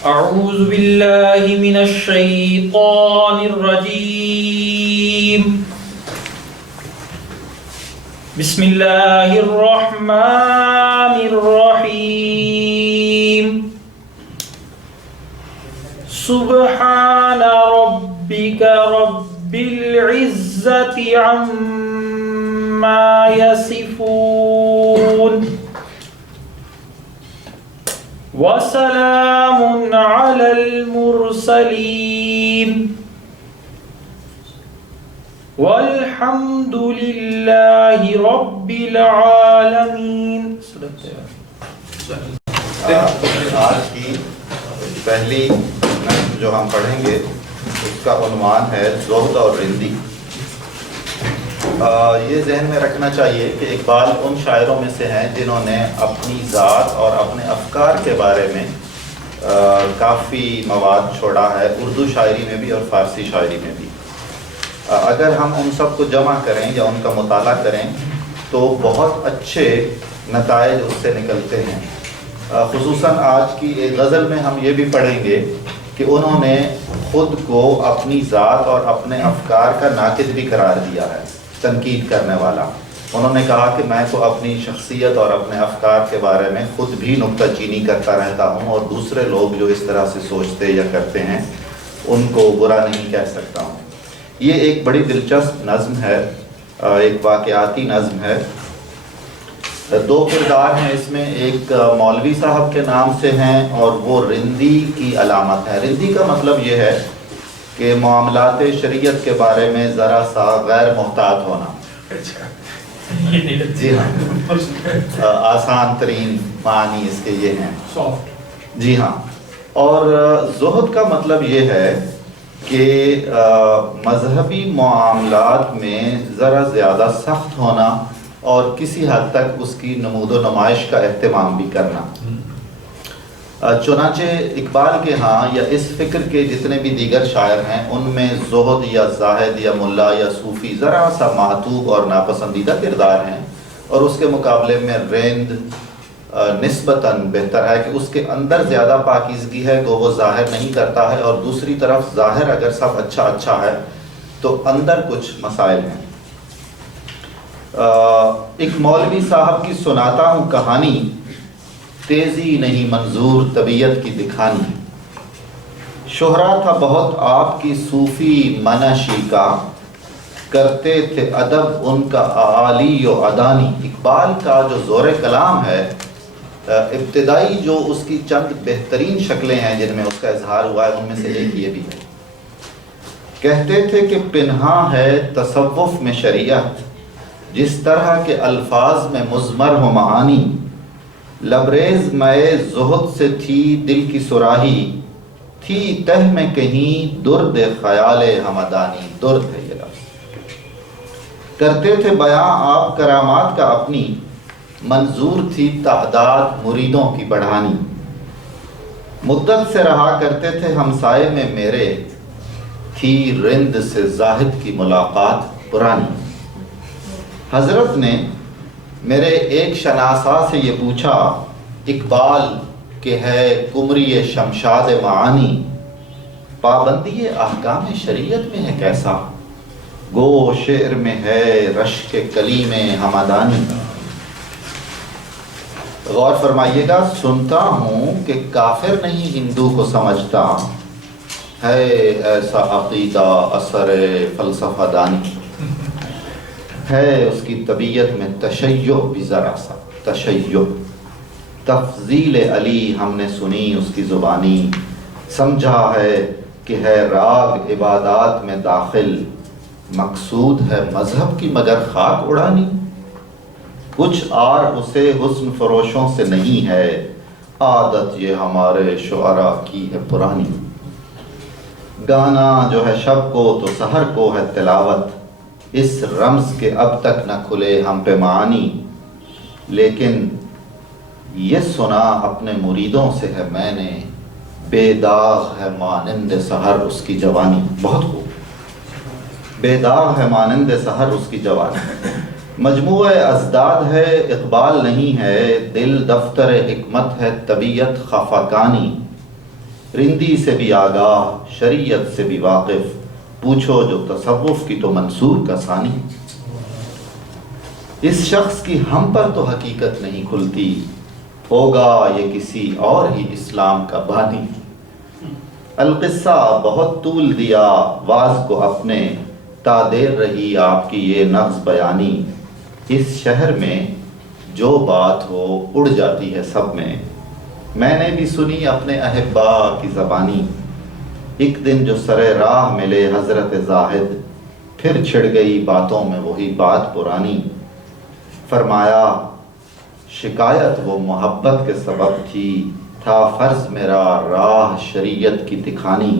أعوذ بالله من الشيطان الرجيم. بسم الله الرحمن الرحيم. سبحان ربك رب العزة عما يصفون وسلام على المرسلين والحمد لله رب العالمين. آج کی پہلی نظم جو ہم پڑھیں گے اس کا عنوان ہے زہد اور رندی. یہ ذہن میں رکھنا چاہیے کہ اقبال ان شاعروں میں سے ہیں جنہوں نے اپنی ذات اور اپنے افکار کے بارے میں کافی مواد چھوڑا ہے، اردو شاعری میں بھی اور فارسی شاعری میں بھی. اگر ہم ان سب کو جمع کریں یا ان کا مطالعہ کریں تو بہت اچھے نتائج اس سے نکلتے ہیں. خصوصاً آج کی ایک غزل میں ہم یہ بھی پڑھیں گے کہ انہوں نے خود کو اپنی ذات اور اپنے افکار کا ناقد بھی قرار دیا ہے، تنقید کرنے والا. انہوں نے کہا کہ میں تو اپنی شخصیت اور اپنے افکار کے بارے میں خود بھی نکتہ چینی کرتا رہتا ہوں اور دوسرے لوگ جو اس طرح سے سوچتے یا کرتے ہیں ان کو برا نہیں کہہ سکتا ہوں. یہ ایک بڑی دلچسپ نظم ہے، ایک واقعاتی نظم ہے. دو کردار ہیں اس میں، ایک مولوی صاحب کے نام سے ہیں اور وہ رندی کی علامت ہے. رندی کا مطلب یہ ہے کہ معاملات شریعت کے بارے میں ذرا سا غیر محتاط ہونا. جی ہاں، آسان ترین معنی اس کے یہ ہیں. جی ہاں. اور زہد کا مطلب یہ ہے کہ مذہبی معاملات میں ذرا زیادہ سخت ہونا اور کسی حد تک اس کی نمود و نمائش کا اہتمام بھی کرنا. چنانچہ اقبال کے ہاں یا اس فکر کے جتنے بھی دیگر شاعر ہیں ان میں زہد یا زاہد یا ملا یا صوفی ذرا سا معتوب اور ناپسندیدہ کردار ہیں، اور اس کے مقابلے میں رند نسبتاً بہتر ہے کہ اس کے اندر زیادہ پاکیزگی ہے تو وہ ظاہر نہیں کرتا ہے، اور دوسری طرف ظاہر اگر سب اچھا ہے تو اندر کچھ مسائل ہیں. ایک مولوی صاحب کی سناتا ہوں کہانی، تیزی نہیں منظور طبیعت کی دکھانی. شہرا تھا بہت آپ کی صوفی منشی کا، کرتے تھے ادب ان کا اعالی و ادانی. اقبال کا جو زور کلام ہے، ابتدائی جو اس کی چند بہترین شکلیں ہیں جن میں اس کا اظہار ہوا ہے ان میں سے ایک یہ بھی ہے. کہتے تھے کہ پنہاں ہے تصوف میں شریعت، جس طرح کے الفاظ میں مضمر ہو معانی. لبریز میں زہد سے تھی دل کی سراہی، تھی تہ میں کہیں درد خیال ہمدانی. درد ہے یہ لفظ. کرتے تھے بیاں آپ کرامات کا اپنی، منظور تھی تعداد مریدوں کی بڑھانی. مدت سے رہا کرتے تھے ہمسائے میں میرے، تھی رند سے زاہد کی ملاقات پرانی. حضرت نے میرے ایک شناسا سے یہ پوچھا، اقبال کہ ہے قمری شمشاد معانی، پابندی احکام شریعت میں ہے کیسا، گو شعر میں ہے رشک کلیم ہمدانی. غور فرمائیے گا. سنتا ہوں کہ کافر نہیں ہندو کو سمجھتا، ہے ایسا عقیدہ اثر فلسفہ دانی. ہے اس کی طبیعت میں تشیع بھی ذرا سا تشیع. تفضیل علی ہم نے سنی اس کی زبانی، سمجھا ہے کہ ہے راگ عبادات میں داخل، مقصود ہے مذہب کی مگر خاک اڑانی. کچھ آر اسے حسن فروشوں سے نہیں ہے، عادت یہ ہمارے شعراء کی ہے پرانی. گانا جو ہے شب کو تو سحر کو ہے تلاوت، اس رمز کے اب تک نہ کھلے ہم پہ معانی. لیکن یہ سنا اپنے مریدوں سے ہے میں نے، بے داغ ہے مانند سحر اس کی جوانی. بہت خوب. بے داغ ہے مانند سحر اس کی جوانی. مجموعہ ازداد ہے اقبال نہیں ہے، دل دفتر حکمت ہے طبیعت خفاکانی. رندی سے بھی آگاہ، شریعت سے بھی واقف، پوچھو جو تصوف کی تو منصور کا ثانی۔ اس شخص کی ہم پر تو حقیقت نہیں کھلتی، ہوگا یہ کسی اور ہی اسلام کا بانی۔ القصہ بہت طول دیا واز کو اپنے، تا دیر رہی آپ کی یہ نغز بیانی۔ اس شہر میں جو بات ہو اڑ جاتی ہے سب میں نے بھی سنی اپنے احبا کی زبانی۔ ایک دن جو سر راہ ملے حضرت زاہد، پھر چھڑ گئی باتوں میں وہی بات پرانی۔ فرمایا شکایت وہ محبت کے سبب تھی، تھا فرض میرا راہ شریعت کی دکھانی۔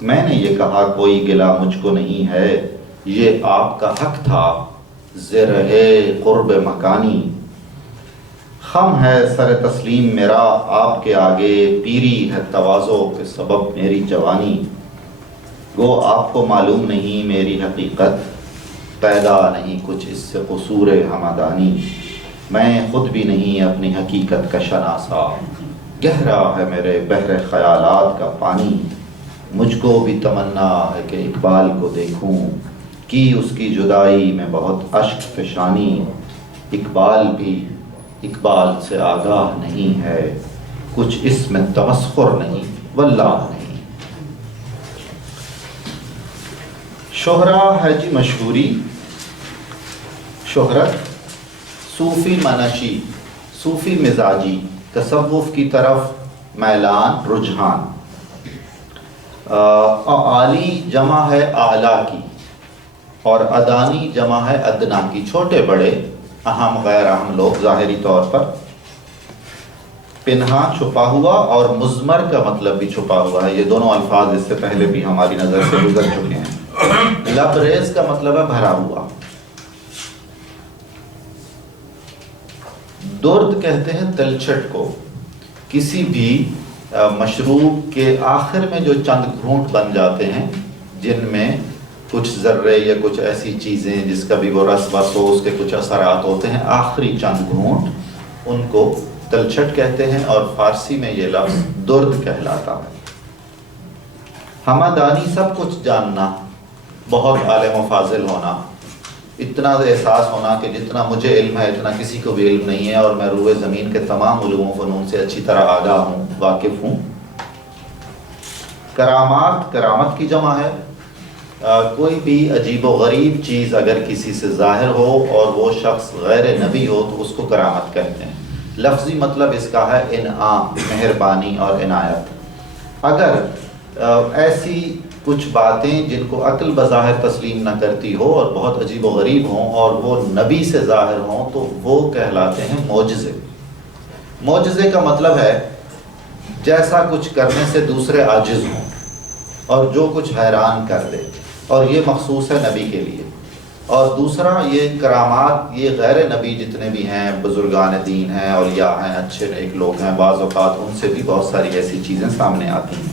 میں نے یہ کہا کوئی گلہ مجھ کو نہیں ہے، یہ آپ کا حق تھا زرہ قرب مکانی۔ خم ہے سر تسلیم میرا آپ کے آگے، پیری ہے تواضع کے سبب میری جوانی۔ گو آپ کو معلوم نہیں میری حقیقت، پیدا نہیں کچھ اس سے قصور ہمدانی۔ میں خود بھی نہیں اپنی حقیقت کا شناسا، گہرا ہے میرے بحر خیالات کا پانی۔ مجھ کو بھی تمنا ہے کہ اقبال کو دیکھوں، کی اس کی جدائی میں بہت اشک فشانی۔ اقبال بھی اقبال سے آگاہ نہیں ہے، کچھ اس میں تمسخر نہیں واللہ نہیں۔ شہرہ ہے جی مشہوری، شہرت، صوفی منشی، صوفی مزاجی، تصوف کی طرف میلان، رجحان۔ عالی جمع ہے اعلیٰ کی، اور ادانی جمع ہے ادنا کی، چھوٹے بڑے، اہم غیر اہم لوگ ظاہری طور پر۔ پنہا چھپا ہوا، اور مضمر کا مطلب بھی چھپا ہوا ہے، یہ دونوں الفاظ اس سے پہلے بھی ہماری نظر سے گزر چکے ہیں۔ لبریز کا مطلب ہے بھرا ہوا۔ درد کہتے ہیں تلچھٹ کو، کسی بھی مشروب کے آخر میں جو چند گھونٹ بن جاتے ہیں جن میں کچھ ذرے یا کچھ ایسی چیزیں جس کا بھی وہ رس بس ہو، اس کے کچھ اثرات ہوتے ہیں، آخری چند گھونٹ، ان کو تلچھٹ کہتے ہیں، اور فارسی میں یہ لفظ درد کہلاتا ہے۔ ہمدانی سب کچھ جاننا، بہت عالم و فاضل ہونا، اتنا احساس ہونا کہ جتنا مجھے علم ہے اتنا کسی کو بھی علم نہیں ہے، اور میں روئے زمین کے تمام علوم و فنون سے اچھی طرح آگاہ ہوں، واقف ہوں۔ کرامات، کرامت کی جمع ہے، کوئی بھی عجیب و غریب چیز اگر کسی سے ظاہر ہو اور وہ شخص غیر نبی ہو تو اس کو کرامت کہتے ہیں۔ لفظی مطلب اس کا ہے انعام، مہربانی اور عنایت۔ اگر ایسی کچھ باتیں جن کو عقل بظاہر تسلیم نہ کرتی ہو اور بہت عجیب و غریب ہوں اور وہ نبی سے ظاہر ہوں تو وہ کہلاتے ہیں معجزے۔ معجزے کا مطلب ہے جیسا کچھ کرنے سے دوسرے عاجز ہوں اور جو کچھ حیران کر دے، اور یہ مخصوص ہے نبی کے لیے۔ اور دوسرا یہ کرامات، یہ غیر نبی جتنے بھی ہیں، بزرگان دین ہیں، اولیاء ہیں، اچھے نیک لوگ ہیں، بعض اوقات ان سے بھی بہت ساری ایسی چیزیں سامنے آتی ہیں۔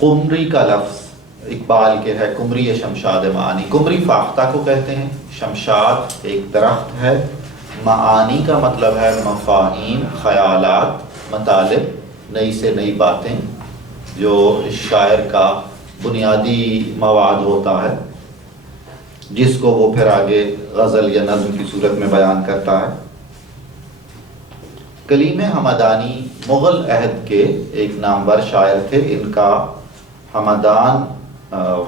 قمری کا لفظ اقبال کے ہے، قمری شمشاد معانی۔ قمری فاختہ کو کہتے ہیں، شمشاد ایک درخت ہے۔ معانی کا مطلب ہے مفاہیم، خیالات، مطالب، نئی سے نئی باتیں، جو شاعر کا بنیادی مواد ہوتا ہے جس کو وہ پھر آگے غزل یا نظم کی صورت میں بیان کرتا ہے۔ کلیم ہمدانی مغل عہد کے ایک نامور شاعر تھے، ان کا ہمدان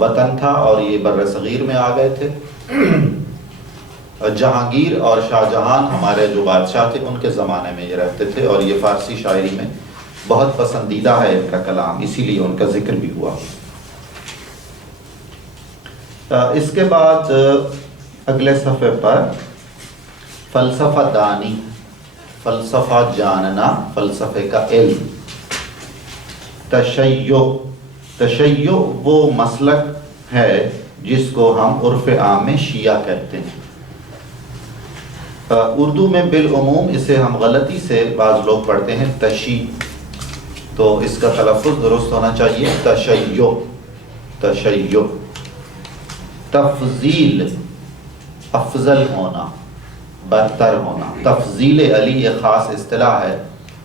وطن تھا اور یہ بر صغیر میں آ گئے تھے۔ جہانگیر اور شاہ جہان ہمارے جو بادشاہ تھے ان کے زمانے میں یہ رہتے تھے، اور یہ فارسی شاعری میں بہت پسندیدہ ہے ان کا کلام، اسی لیے ان کا ذکر بھی ہوا۔ اس کے بعد اگلے صفحے پر فلسفہ دانی، فلسفہ جاننا، فلسفے کا علم۔ تشیع، تشیع وہ مسلک ہے جس کو ہم عرف عام میں شیعہ کہتے ہیں۔ اردو میں بالعموم اسے ہم غلطی سے بعض لوگ پڑھتے ہیں تشیع، تو اس کا تلفظ درست ہونا چاہیے تشیع، تشیع۔ تفضیل، افضل ہونا، برتر ہونا. تفضیل علی ایک خاص اصطلاح ہے.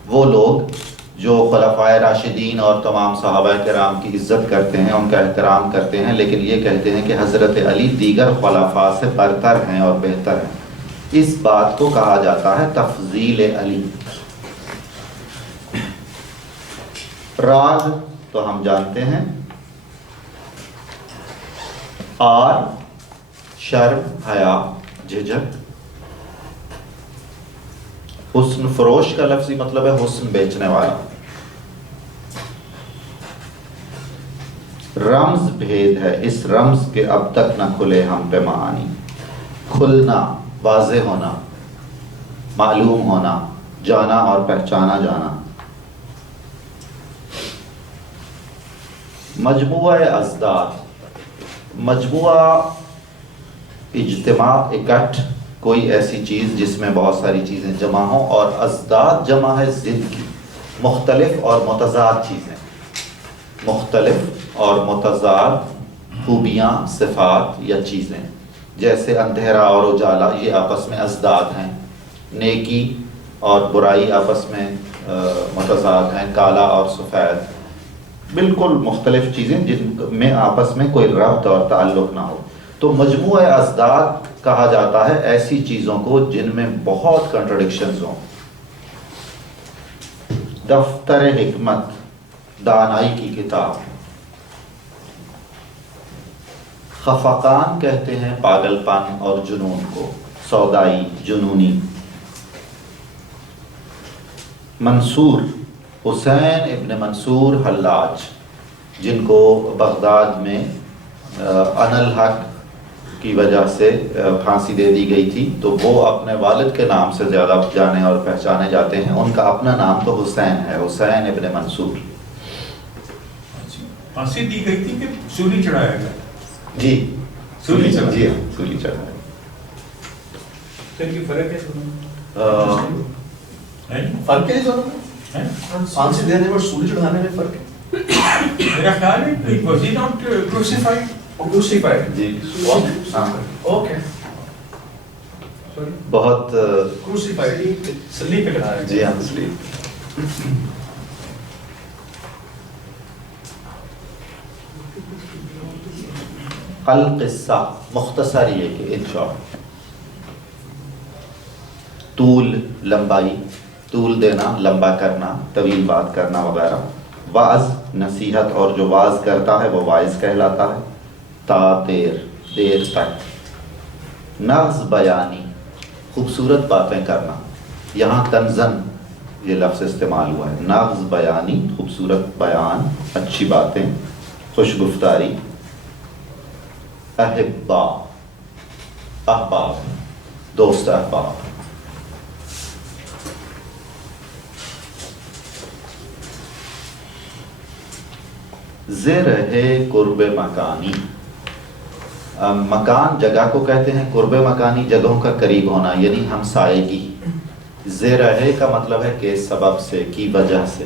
وہ لوگ جو خلفائے راشدین اور تمام صحابہ کرام کی عزت کرتے ہیں، ان کا احترام کرتے ہیں، لیکن یہ کہتے ہیں کہ حضرت علی دیگر خلفاء سے برتر ہیں اور بہتر ہیں، اس بات کو کہا جاتا ہے تفضیل علی. راگ تو ہم جانتے ہیں، آر شرم، حیا، جھجک. حسن فروش کا لفظی مطلب ہے حسن بیچنے والا. رمز بھید ہے، اس رمز کے اب تک نہ کھلے ہم پہ معانی. کھلنا، واضح ہونا، معلوم ہونا، جانا اور پہچانا جانا. مجموعہ ازداد، مجموعہ اجتماع، اکٹھ، کوئی ایسی چیز جس میں بہت ساری چیزیں جمع ہوں. اور ازداد جمع ہے ضد کی، مختلف اور متضاد چیزیں، مختلف اور متضاد خوبیاں، صفات یا چیزیں. جیسے اندھیرا اور اجالا یہ آپس میں ازداد ہیں. نیکی اور برائی آپس میں متضاد ہیں. کالا اور سفید، بالکل مختلف چیزیں جن میں آپس میں کوئی ربط اور تعلق نہ ہو. تو مجموعہ ازداد کہا جاتا ہے ایسی چیزوں کو جن میں بہت کنٹرڈکشنز ہوں. دفتر حکمت، دانائی کی کتاب. خفقان کہتے ہیں پاگل پن اور جنون کو، سودائی، جنونی. منصور، حسین ابن منصور حلاج، جن کو بغداد میں ان الحق کی وجہ سے پھانسی دے دی گئی تھی، تو وہ اپنے والد کے نام سے زیادہ جانے اور پہچانے جاتے ہیں. ان کا اپنا نام تو حسین ہے، حسین ابن منصور. پھانسی دی گئی تھی کہ سولی چڑھایا گیا؟ جی سولی چڑھایا. جی ہاں، سولی چڑھایا. پھر کی فرق ہے فرق ہے دونوں میں؟ پھانسی دینے اور سولی چڑھانے میں فرق ہے؟ میرا خیال ہے was he not crucified? Crucified. جی ہاں، Okay. Sorry. بہت Crucified. سلی پہ چڑھایا جی گیا. ہاں اس لیے. القصہ، مختصر یہ کہ ان شارٹ. طول، لمبائی، طول دینا، لمبا کرنا، طویل بات کرنا وغیرہ. واعظ، نصیحت، اور جو واعظ کرتا ہے وہ واعظ کہلاتا ہے. تا دیر، دیر تک. نغز بیانی، خوبصورت باتیں کرنا. یہاں تنزن یہ لفظ استعمال ہوا ہے. نغز بیانی، خوبصورت بیان، اچھی باتیں، خوش گفتاری. احبا، احباب، دوست احباب. زرہ قرب مکانی، مکان جگہ کو کہتے ہیں، قرب مکانی جگہوں کا قریب ہونا، یعنی ہمسائیگی. زرہ کا مطلب ہے کہ سبب سے، کی وجہ سے.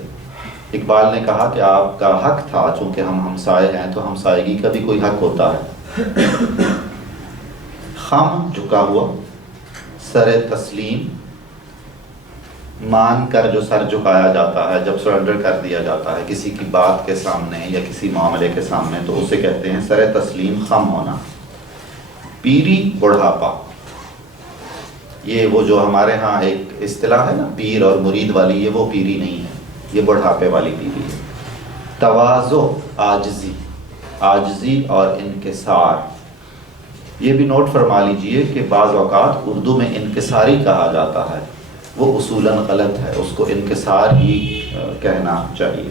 اقبال نے کہا کہ آپ کا حق تھا، چونکہ ہم ہمسائے ہیں تو ہمسائیگی کا بھی کوئی حق ہوتا ہے. خم، جھکا ہوا. سر تسلیم، مان کر جو سر جھکایا جاتا ہے، جب سرنڈر کر دیا جاتا ہے کسی کی بات کے سامنے یا کسی معاملے کے سامنے، تو اسے کہتے ہیں سر تسلیم، خم ہونا. پیری، بڑھاپا. یہ وہ جو ہمارے ہاں ایک اصطلاح ہے نا پیر اور مرید والی، یہ وہ پیری نہیں ہے، یہ بڑھاپے والی پیری ہے. تواضع، عاجزی، عاجزی اور انکسار. یہ بھی نوٹ فرما لیجئے کہ بعض اوقات اردو میں انکساری کہا جاتا ہے، وہ اصولاً غلط ہے، اس کو انکسار ہی کہنا چاہیے.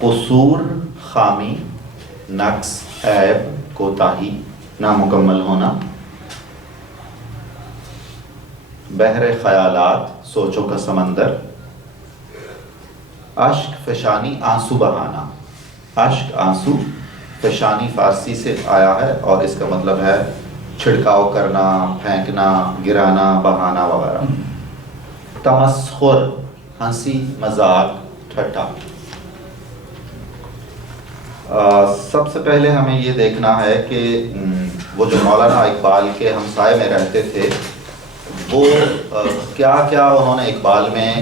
قصور، خامی، نقص، عیب، کوتاہی، نامکمل ہونا. بحر خیالات، سوچوں کا سمندر. اشک فشانی، آنسو بہانا. اشک، آنسو. فشانی فارسی سے آیا ہے اور اس کا مطلب ہے چھڑکاؤ کرنا، پھینکنا، گرانا، بہانا وغیرہ. تمسخر، ہنسی، مذاق، ٹھٹا. سب سے پہلے ہمیں یہ دیکھنا ہے کہ وہ جو مولانا اقبال کے ہمسائے میں رہتے تھے وہ کیا کیا انہوں نے اقبال میں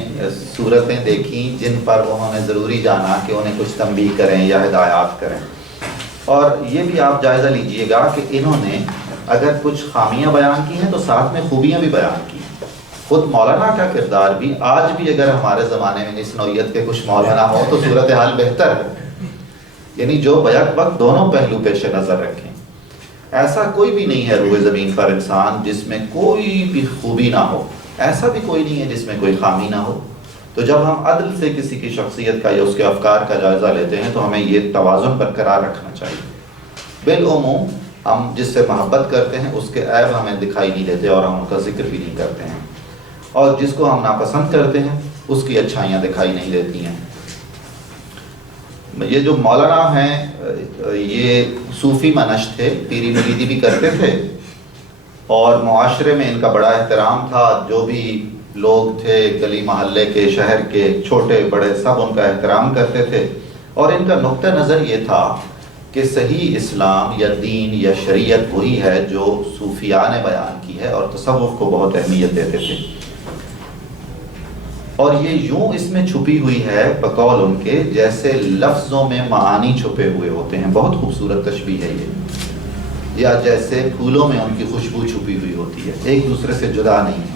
صورتیں دیکھیں جن پر انہوں نے ضروری جانا کہ انہیں کچھ تنبیہ کریں یا ہدایات کریں. اور یہ بھی آپ جائزہ لیجئے گا کہ انہوں نے اگر کچھ خامیاں بیان کی ہیں تو ساتھ میں خوبیاں بھی بیان کی. خود مولانا کا کردار بھی آج بھی اگر ہمارے زمانے میں اس نوعیت کے کچھ مولانا ہو تو صورتحال بہتر ہے، یعنی جو بیک وقت دونوں پہلو پیش نظر رکھیں. ایسا کوئی بھی نہیں ہے روئے زمین پر انسان جس میں کوئی بھی خوبی نہ ہو، ایسا بھی کوئی نہیں ہے جس میں کوئی خامی نہ ہو. تو جب ہم عدل سے کسی کی شخصیت کا یا اس کے افکار کا جائزہ لیتے ہیں تو ہمیں یہ توازن برقرار رکھنا چاہیے. بالعموم ہم جس سے محبت کرتے ہیں اس کے عیب ہمیں دکھائی نہیں دیتے اور ہم ان کا ذکر بھی نہیں کرتے ہیں، اور جس کو ہم ناپسند کرتے ہیں اس کی اچھائیاں دکھائی نہیں دیتی ہیں. یہ جو مولانا ہیں یہ صوفی منش تھے، پیری مریدی بھی کرتے تھے اور معاشرے میں ان کا بڑا احترام تھا. جو بھی لوگ تھے گلی محلے کے، شہر کے، چھوٹے بڑے سب ان کا احترام کرتے تھے. اور ان کا نقطہ نظر یہ تھا کہ صحیح اسلام یا دین یا شریعت وہی ہے جو صوفیاء نے بیان کی ہے، اور تصوف کو بہت اہمیت دیتے تھے. اور یہ یوں اس میں چھپی ہوئی ہے بقول ان کے جیسے لفظوں میں معانی چھپے ہوئے ہوتے ہیں. بہت خوبصورت تشبیہ ہے یہ، یا جیسے پھولوں میں ان کی خوشبو چھپی ہوئی ہوتی ہے، ایک دوسرے سے جدا نہیں ہے.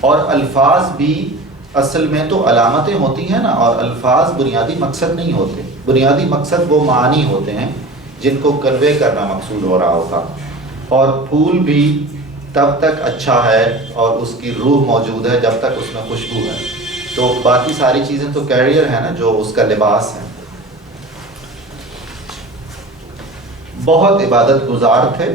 اور الفاظ بھی اصل میں تو علامتیں ہوتی ہیں نا، اور الفاظ بنیادی مقصد نہیں ہوتے. بنیادی مقصد وہ معانی ہوتے ہیں جن کو کنوے کرنا مقصود ہو رہا ہوتا. اور پھول بھی تب تک اچھا ہے اور اس کی روح موجود ہے جب تک اس میں خوشبو ہے. تو باقی ساری چیزیں تو کیریئر ہے نا، جو اس کا لباس ہے. بہت عبادت گزار تھے،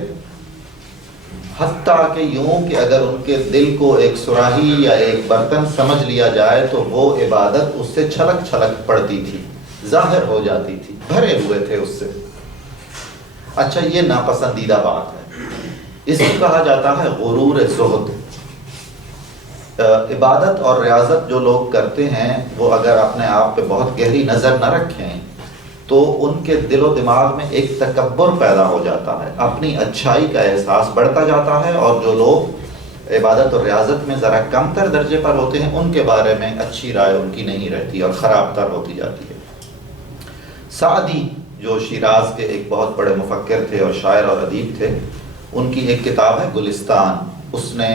حتیٰ کہ یوں کہ اگر ان کے دل کو ایک سراہی یا ایک برتن سمجھ لیا جائے تو وہ عبادت اس سے چھلک چھلک پڑتی تھی، ظاہر ہو جاتی تھی، بھرے ہوئے تھے اس سے. اچھا، یہ ناپسندیدہ بات ہے. اس کو کہا جاتا ہے غرور زہد. عبادت اور ریاضت جو لوگ کرتے ہیں وہ اگر اپنے آپ پہ بہت گہری نظر نہ رکھیں تو ان کے دل و دماغ میں ایک تکبر پیدا ہو جاتا ہے، اپنی اچھائی کا احساس بڑھتا جاتا ہے. اور جو لوگ عبادت اور ریاضت میں ذرا کم تر درجے پر ہوتے ہیں ان کے بارے میں اچھی رائے ان کی نہیں رہتی اور خراب تر ہوتی جاتی ہے. سعدی جو شیراز کے ایک بہت بڑے مفکر تھے اور شاعر اور ادیب تھے، ان کی ایک کتاب ہے گلستان. اس نے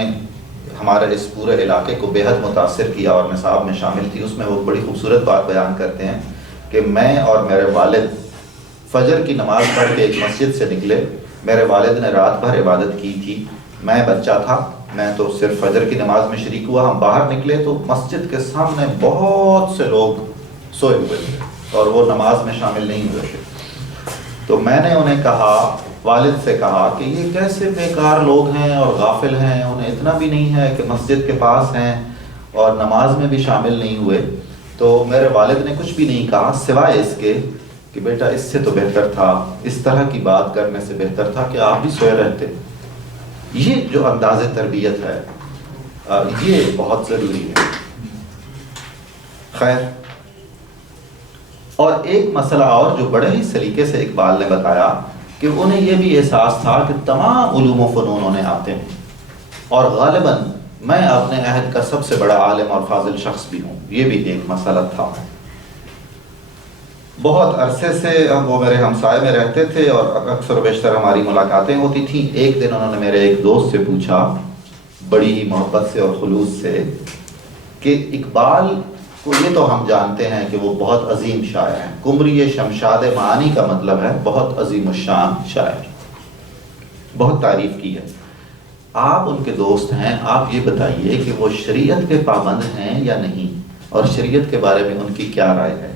ہمارے اس پورے علاقے کو بے حد متاثر کیا اور نصاب میں شامل تھی. اس میں وہ بڑی خوبصورت بات بیان کرتے ہیں کہ میں اور میرے والد فجر کی نماز پڑھ کے ایک مسجد سے نکلے. میرے والد نے رات بھر عبادت کی تھی، میں بچہ تھا، میں تو صرف فجر کی نماز میں شریک ہوا. ہم باہر نکلے تو مسجد کے سامنے بہت سے لوگ سوئے ہوئے تھے اور وہ نماز میں شامل نہیں ہوئے تھے. تو میں نے انہیں کہا، والد سے کہا کہ یہ کیسے بیکار لوگ ہیں اور غافل ہیں، انہیں اتنا بھی نہیں ہے کہ مسجد کے پاس ہیں اور نماز میں بھی شامل نہیں ہوئے. تو میرے والد نے کچھ بھی نہیں کہا سوائے اس کے کہ بیٹا اس سے تو بہتر تھا، اس طرح کی بات کرنے سے بہتر تھا کہ آپ بھی سوئے رہتے. یہ جو انداز تربیت ہے یہ بہت ضروری ہے. خیر، اور ایک مسئلہ اور جو بڑے ہی سلیقے سے اقبال نے بتایا کہ انہیں یہ بھی احساس تھا کہ تمام علوم و فنون انہیں آتے ہیں اور غالباً میں اپنے عہد کا سب سے بڑا عالم اور فاضل شخص بھی ہوں. یہ بھی ایک مسئلہ تھا. بہت عرصے سے وہ میرے ہمسائے میں رہتے تھے اور اکثر و بیشتر ہماری ملاقاتیں ہوتی تھیں. ایک دن انہوں نے میرے ایک دوست سے پوچھا بڑی ہی محبت سے اور خلوص سے کہ اقبال کو یہ تو ہم جانتے ہیں کہ وہ بہت عظیم شاعر ہیں، قمری شمشاد معانی کا مطلب ہے بہت عظیم الشان شاعر، بہت تعریف کی ہے. آپ ان کے دوست ہیں، آپ یہ بتائیے کہ وہ شریعت کے پابند ہیں یا نہیں، اور شریعت کے بارے میں ان کی کیا رائے ہے.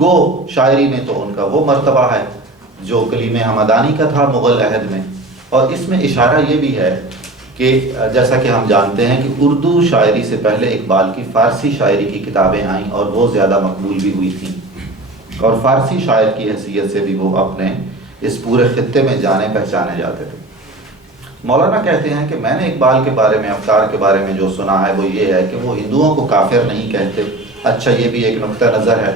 گو شاعری میں تو ان کا وہ مرتبہ ہے جو کلیم حمدانی کا تھا مغل عہد میں. اور اس میں اشارہ یہ بھی ہے کہ جیسا کہ ہم جانتے ہیں کہ اردو شاعری سے پہلے اقبال کی فارسی شاعری کی کتابیں آئیں اور وہ زیادہ مقبول بھی ہوئی تھیں، اور فارسی شاعر کی حیثیت سے بھی وہ اپنے اس پورے خطے میں جانے پہچانے جاتے تھے. مولانا کہتے ہیں کہ میں نے اقبال کے بارے میں، افکار کے بارے میں جو سنا ہے وہ یہ ہے کہ وہ ہندوؤں کو کافر نہیں کہتے. اچھا، یہ بھی ایک نقطہ نظر ہے.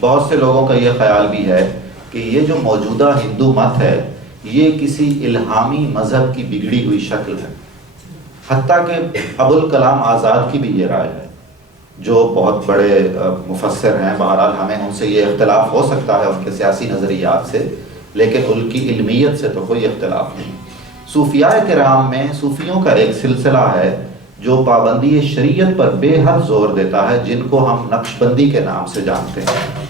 بہت سے لوگوں کا یہ خیال بھی ہے کہ یہ جو موجودہ ہندو مت ہے یہ کسی الہامی مذہب کی بگڑی ہوئی شکل ہے، حتیٰ کہ ابوالکلام آزاد کی بھی یہ رائے ہے، جو بہت بڑے مفسر ہیں. بہرحال ہمیں ان سے یہ اختلاف ہو سکتا ہے ان کے سیاسی نظریات سے، لیکن ان کی علمیت سے تو کوئی اختلاف نہیں. صوفیاء کرام میں صوفیوں کا ایک سلسلہ ہے جو پابندی شریعت پر بے حد زور دیتا ہے، جن کو ہم نقشبندی کے نام سے جانتے ہیں.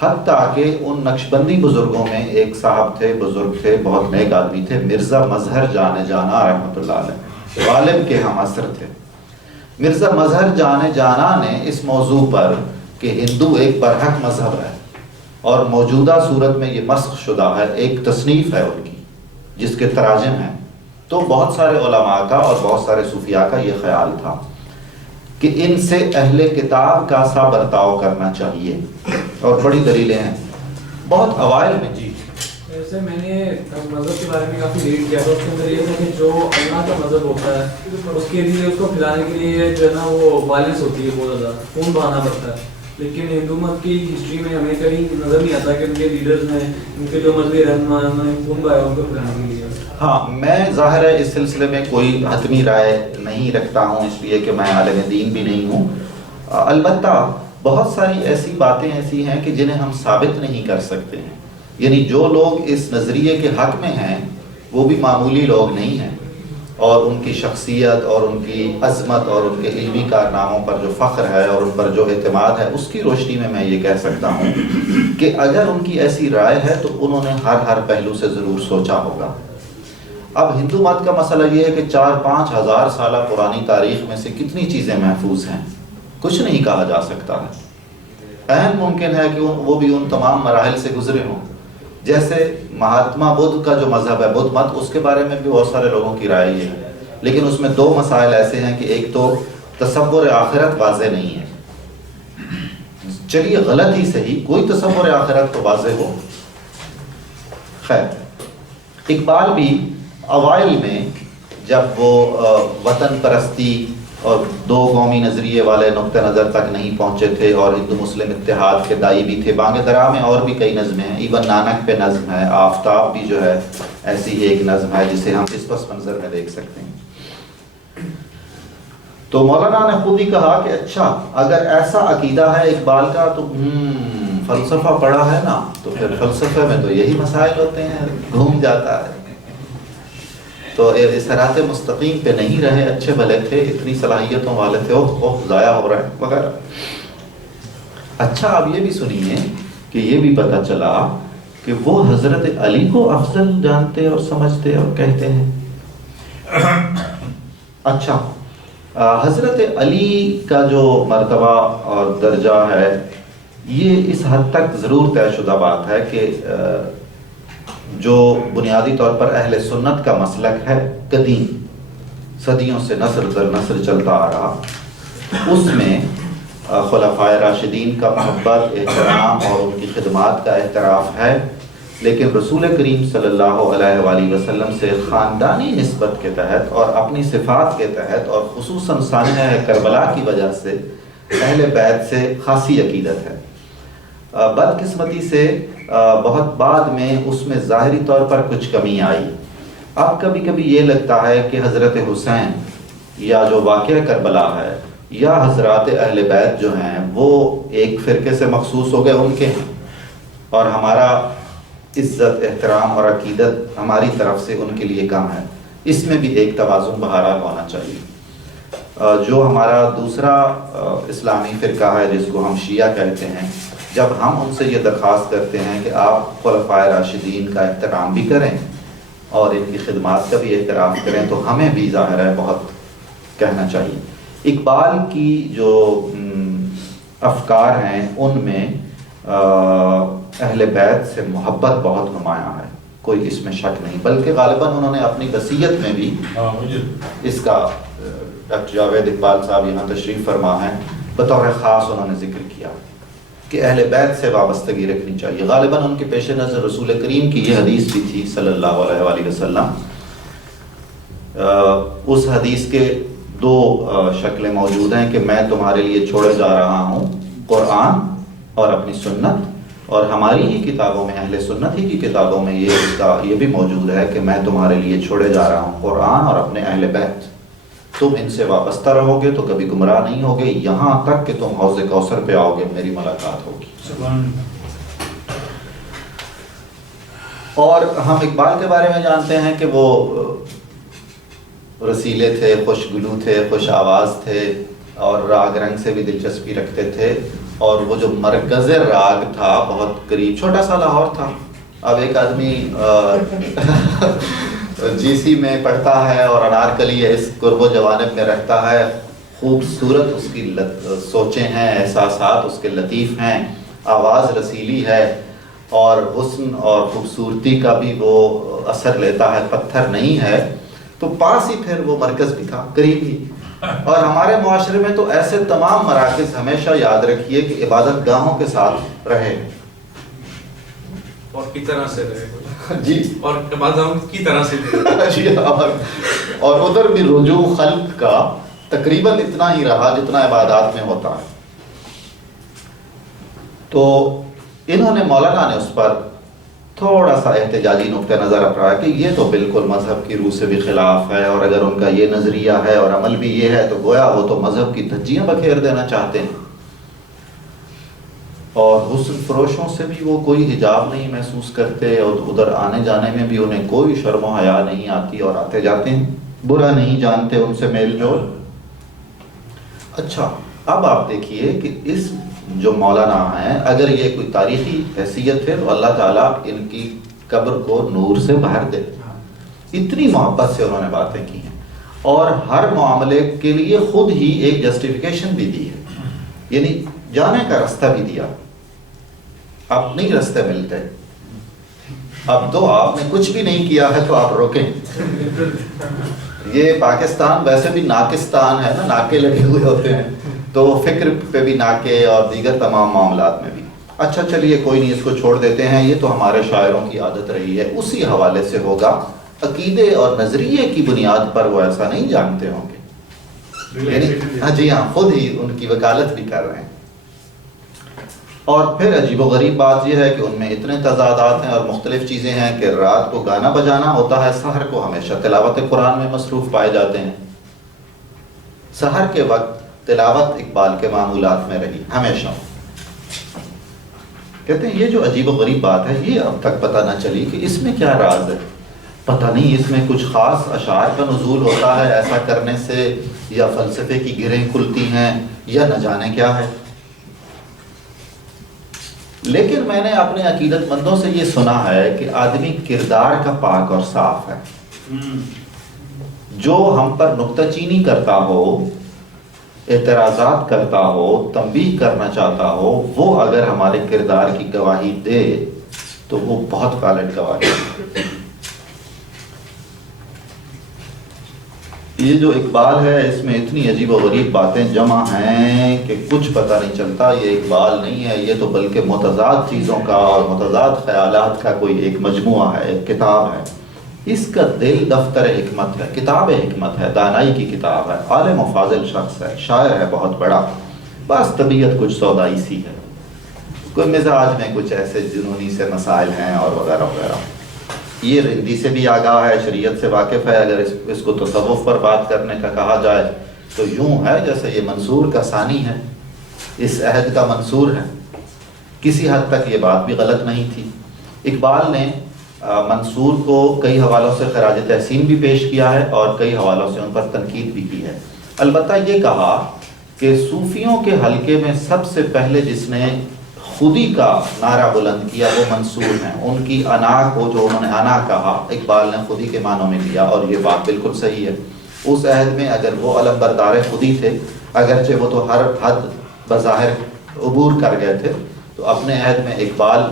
حتیٰ کہ ان نقشبندی بزرگوں میں ایک صاحب تھے، بزرگ تھے، بہت نیک آدمی تھے، مرزا مظہر جان جانا رحمۃ اللہ علیہ، غالب کے ہم عصر تھے. مرزا مظہر جان جانا نے اس موضوع پر کہ ہندو ایک برحق مذہب ہے اور موجودہ صورت میں یہ مسخ شدہ ہے، ایک تصنیف ہے ان کی جس کے تراجم ہیں. تو بہت سارے علماء کا اور بہت سارے صوفیاء کا یہ خیال تھا کہ ان سے اہل کتاب کا سا برتاؤ کرنا چاہیے، اور بڑی دلیلیں ہیں. بہت اوائل میں جی ایسے میں نے مذہب کے بارے میں کافی ریڈ کیا تھا، اس کے اندر یہ تھا کہ جو اللہ کا مذہب ہوتا ہے اس کے لیے اس کو پھیلانے کے لیے جو ہے نا وہ وائلنس ہوتی ہے، بہت زیادہ خون بہانا پڑتا ہے. لیکن ہندو مت کی ہسٹری میں ہمیں کہیں نظر نہیں آتا کہ ان کے لیڈرز نے، ان کے جو مذہبی رہنما ہیں خون بہایا ان کو پھیلانے کے لیے. ہاں، میں ظاہر ہے اس سلسلے میں کوئی حتمی رائے نہیں رکھتا ہوں، اس لیے کہ میں عالم دین بھی نہیں ہوں. البتہ بہت ساری ایسی باتیں ایسی ہیں کہ جنہیں ہم ثابت نہیں کر سکتے ہیں. یعنی جو لوگ اس نظریے کے حق میں ہیں وہ بھی معمولی لوگ نہیں ہیں، اور ان کی شخصیت اور ان کی عظمت اور ان کے علمی کارناموں پر جو فخر ہے اور ان پر جو اعتماد ہے، اس کی روشنی میں یہ کہہ سکتا ہوں کہ اگر ان کی ایسی رائے ہے تو انہوں نے ہر پہلو سے ضرور سوچا ہوگا. اب ہندو مت کا مسئلہ یہ ہے کہ 4-5 ہزار سالہ پرانی تاریخ میں سے کتنی چیزیں محفوظ ہیں، کچھ نہیں کہا جا سکتا ہے. عین ممکن ہے کہ وہ بھی ان تمام مراحل سے گزرے ہوں. جیسے مہاتما بدھ کا جو مذہب ہے بدھ مت، اس کے بارے میں بھی بہت سارے لوگوں کی رائے یہ ہے، لیکن اس میں 2 مسائل ایسے ہیں کہ ایک تو تصور آخرت واضح نہیں ہے. چلیے غلط ہی صحیح، کوئی تصور آخرت تو واضح ہو. خیر، اقبال بھی اوائل میں جب وہ وطن پرستی اور 2 قومی نظریے والے نقطہ نظر تک نہیں پہنچے تھے اور ہندو مسلم اتحاد کے دائی بھی تھے. بانگ درا میں اور بھی کئی نظمیں ہیں، ایون نانک پہ نظم ہے، آفتاب بھی جو ہے ایسی ایک نظم ہے جسے ہم اس پس منظر میں دیکھ سکتے ہیں. تو مولانا نے خود ہی کہا کہ اچھا اگر ایسا عقیدہ ہے اقبال کا تو فلسفہ پڑھا ہے نا، تو پھر فلسفے میں تو یہی مسائل ہوتے ہیں، گھوم جاتا ہے. تو اس صراط مستقیم پہ نہیں رہے، اچھے بھلے تھے، اتنی صلاحیتوں والے تھے، ضائع ہو رہا ہے وغیرہ. اچھا اب یہ بھی سنیے کہ یہ بھی پتہ چلا کہ وہ حضرت علی کو افضل جانتے اور سمجھتے اور کہتے ہیں. اچھا، حضرت علی کا جو مرتبہ اور درجہ ہے یہ اس حد تک ضرور طے شدہ بات ہے کہ جو بنیادی طور پر اہل سنت کا مسلک ہے، قدیم صدیوں سے نسل در نسل چلتا آ رہا، اس میں خلفائے راشدین کا محبت، احترام اور ان کی خدمات کا اعتراف ہے. لیکن رسول کریم صلی اللہ علیہ وآلہ وسلم سے خاندانی نسبت کے تحت اور اپنی صفات کے تحت اور خصوصاً سانحہ کربلا کی وجہ سے اہل بیت سے خاصی عقیدت ہے. بدقسمتی سے بہت بعد میں اس میں ظاہری طور پر کچھ کمی آئی. اب کبھی کبھی یہ لگتا ہے کہ حضرت حسین یا جو واقعہ کربلا ہے یا حضرات اہل بیت جو ہیں وہ ایک فرقے سے مخصوص ہو گئے، ان کے ہیں، اور ہمارا عزت، احترام اور عقیدت ہماری طرف سے ان کے لیے کم ہے. اس میں بھی ایک توازن بہرحال ہونا چاہیے. جو ہمارا دوسرا اسلامی فرقہ ہے جس کو ہم شیعہ کہتے ہیں، جب ہم ان سے یہ درخواست کرتے ہیں کہ آپ خلفائے راشدین کا احترام بھی کریں اور ان کی خدمات کا بھی اعتراف کریں، تو ہمیں بھی ظاہر ہے بہت کہنا چاہیے. اقبال کی جو افکار ہیں ان میں اہل بیت سے محبت بہت نمایاں ہے، کوئی اس میں شک نہیں، بلکہ غالباً انہوں نے اپنی وصیت میں بھی اس کا، ڈاکٹر جاوید اقبال صاحب یہاں تشریف فرما ہیں، بطور خاص انہوں نے ذکر کیا کہ اہل بیت سے وابستگی رکھنی چاہیے. غالباً ان کے پیش نظر رسول کریم کی یہ حدیث بھی تھی صلی اللہ علیہ وآلہ وسلم. اس حدیث کے 2 شکلیں موجود ہیں کہ میں تمہارے لیے چھوڑے جا رہا ہوں قرآن اور اپنی سنت، اور ہماری ہی کتابوں میں، اہل سنت ہی کی کتابوں میں یہ بھی موجود ہے کہ میں تمہارے لیے چھوڑے جا رہا ہوں قرآن اور اپنے اہل بیت، تم ان سے وابستہ رہو گے تو کبھی گمراہ نہیں ہوگے، یہاں تک کہ تم حوض کوثر پہ آؤ گے، میری ملاقات ہوگی۔ اور ہم اقبال کے بارے میں جانتے ہیں کہ وہ رسیلے تھے، خوشگلو تھے، خوش آواز تھے، اور راگ رنگ سے بھی دلچسپی رکھتے تھے، اور وہ جو مرکز راگ تھا بہت قریب، چھوٹا سا لاہور تھا۔ اب ایک آدمی جی سی میں پڑھتا ہے اور انارکلی اس قرب و جوانب میں رہتا ہے، خوبصورت اس کی سوچیں ہیں، احساسات اس کے لطیف ہیں، آواز رسیلی ہے، اور حسن اور خوبصورتی کا بھی وہ اثر لیتا ہے، پتھر نہیں ہے، تو پاس ہی پھر وہ مرکز بھی تھا، قریب ہی۔ اور ہمارے معاشرے میں تو ایسے تمام مراکز ہمیشہ یاد رکھیے کہ عبادت گاہوں کے ساتھ رہے، اور کی طرح سے رہے جی، اور عبادت کی طرح سے رہے جی، اور ادھر بھی رجوع خلق کا تقریباً اتنا ہی رہا جتنا عبادات میں ہوتا ہے۔ تو انہوں نے، مولانا نے اس پر تھوڑا سا احتجاجی نقطہ نظر اپنایا کہ یہ تو بالکل مذہب کی روح سے بھی خلاف ہے، اور اگر ان کا یہ نظریہ ہے اور عمل بھی یہ ہے تو گویا وہ تو مذہب کی دھجیاں بکھیر دینا چاہتے ہیں، اور حسن فروشوں سے بھی وہ کوئی حجاب نہیں محسوس کرتے، اور ادھر آنے جانے میں بھی انہیں کوئی شرم و حیا نہیں آتی، اور آتے جاتے ہیں، برا نہیں جانتے ان سے میل جول۔ اچھا، اب آپ دیکھیے کہ اس جو مولانا ہیں، اگر یہ کوئی تاریخی حیثیت ہے تو اللہ تعالیٰ ان کی قبر کو نور سے بھر دے، اتنی محبت سے انہوں نے باتیں کی ہیں، اور ہر معاملے کے لیے خود ہی ایک جسٹیفیکیشن بھی دی ہے، یعنی جانے کا راستہ بھی دیا۔ اب نہیں راستے ملتے، اب تو آپ نے کچھ بھی نہیں کیا ہے تو آپ روکیں۔ یہ پاکستان ویسے بھی ناکستان ہے نا، ناکے لگے ہوئے ہوتے ہیں، تو فکر پہ بھی ناکے اور دیگر تمام معاملات میں بھی۔ اچھا چلیے کوئی نہیں، اس کو چھوڑ دیتے ہیں، یہ تو ہمارے شاعروں کی عادت رہی ہے، اسی حوالے سے ہوگا۔ عقیدے اور نظریے کی بنیاد پر وہ ایسا نہیں جانتے ہوں گے، ہاں جی ہاں، خود ہی ان کی وکالت بھی کر رہے ہیں۔ اور پھر عجیب و غریب بات یہ ہے کہ ان میں اتنے تضادات ہیں اور مختلف چیزیں ہیں کہ رات کو گانا بجانا ہوتا ہے، سحر کو ہمیشہ تلاوت قرآن میں مصروف پائے جاتے ہیں۔ سحر کے وقت تلاوت اقبال کے معمولات میں رہی ہمیشہ۔ کہتے ہیں یہ جو عجیب و غریب بات ہے، یہ اب تک پتہ نہ چلی کہ اس میں کیا راز ہے، پتہ نہیں اس میں کچھ خاص اشعار کا نزول ہوتا ہے ایسا کرنے سے، یا فلسفے کی گرہیں کھلتی ہیں، یا نہ جانے کیا ہے۔ لیکن میں نے اپنے عقیدت مندوں سے یہ سنا ہے کہ آدمی کردار کا پاک اور صاف ہے، جو ہم پر نکتہ چینی کرتا ہو، اعتراضات کرتا ہو، تنبیہ کرنا چاہتا ہو، وہ اگر ہمارے کردار کی گواہی دے تو وہ بہت ویلڈ گواہی ہے۔ یہ جو اقبال ہے اس میں اتنی عجیب و غریب باتیں جمع ہیں کہ کچھ پتہ نہیں چلتا یہ اقبال نہیں ہے، یہ تو بلکہ متضاد چیزوں کا اور متضاد خیالات کا کوئی ایک مجموعہ ہے، ایک کتاب ہے۔ اس کا دل دفتر حکمت ہے، کتاب حکمت ہے، دانائی کی کتاب ہے، عالم و فاضل شخص ہے، شاعر ہے بہت بڑا، بس طبیعت کچھ سودائی سی ہے، کوئی مزاج میں کچھ ایسے جنونی سے مسائل ہیں اور وغیرہ وغیرہ۔ یہ ہندی سے بھی آگاہ ہے، شریعت سے واقف ہے، اگر اس کو تصوف پر بات کرنے کا کہا جائے تو یوں ہے جیسے یہ منصور کا ثانی ہے، اس عہد کا منصور ہے۔ کسی حد تک یہ بات بھی غلط نہیں تھی۔ اقبال نے منصور کو کئی حوالوں سے خراج تحسین بھی پیش کیا ہے اور کئی حوالوں سے ان پر تنقید بھی کی ہے۔ البتہ یہ کہا کہ صوفیوں کے حلقے میں سب سے پہلے جس نے خودی کا نعرہ بلند کیا وہ منصور ہیں، ان کی انا کو جو انہوں نے انا کہا اقبال نے خودی کے معنوں میں لیا، اور یہ بات بالکل صحیح ہے۔ اس عہد میں اگر وہ علم بردار خودی تھے، اگرچہ وہ تو ہر حد بظاہر عبور کر گئے تھے، تو اپنے عہد میں اقبال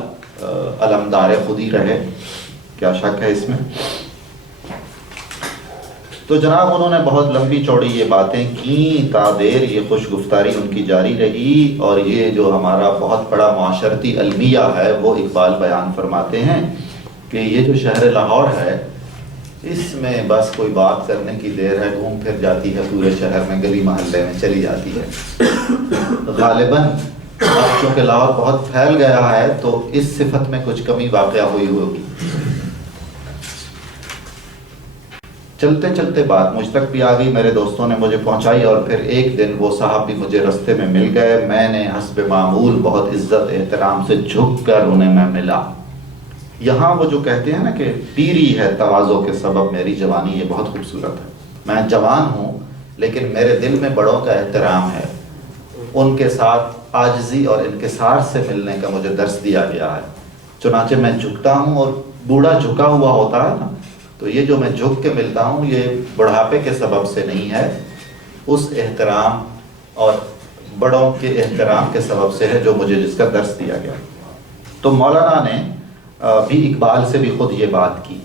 علمدار خودی رہے، کیا شک ہے اس میں؟ تو جناب انہوں نے بہت لمبی چوڑی یہ باتیں کیں، تا دیر یہ خوش گفتاری ان کی جاری رہی، اور یہ جو ہمارا بہت بڑا معاشرتی المیہ ہے وہ اقبال بیان فرماتے ہیں کہ یہ جو شہر لاہور ہے اس میں بس کوئی بات کرنے کی دیر ہے، گھوم پھر جاتی ہے پورے شہر میں، گلی محلے میں چلی جاتی ہے۔ غالباً اب چونکہ لاہور بہت پھیل گیا ہے تو اس صفت میں کچھ کمی واقع ہوئی ہوگی. چلتے چلتے بات مجھ تک بھی آ گئی, میرے دوستوں نے مجھے پہنچائی, اور پھر ایک دن وہ صاحب بھی مجھے رستے میں مل گئے. میں نے حسب معمول بہت عزت احترام سے جھک کر انہیں میں ملا. یہاں وہ جو کہتے ہیں نا کہ پیری ہے تواضع کے سبب میری جوانی, یہ بہت خوبصورت ہے. میں جوان ہوں لیکن میرے دل میں بڑوں کا احترام ہے. ان کے ساتھ عاجزی اور انکسار سے ملنے کا مجھے درس دیا گیا ہے. چنانچہ میں جھکتا ہوں, اور بوڑھا جھکا ہوا ہوتا ہے نا, تو یہ جو میں جھک کے ملتا ہوں یہ بڑھاپے کے سبب سے نہیں ہے, اس احترام اور بڑوں کے احترام کے سبب سے ہے جو مجھے جس کا درس دیا گیا. تو مولانا نے بھی اقبال سے بھی خود یہ بات کی.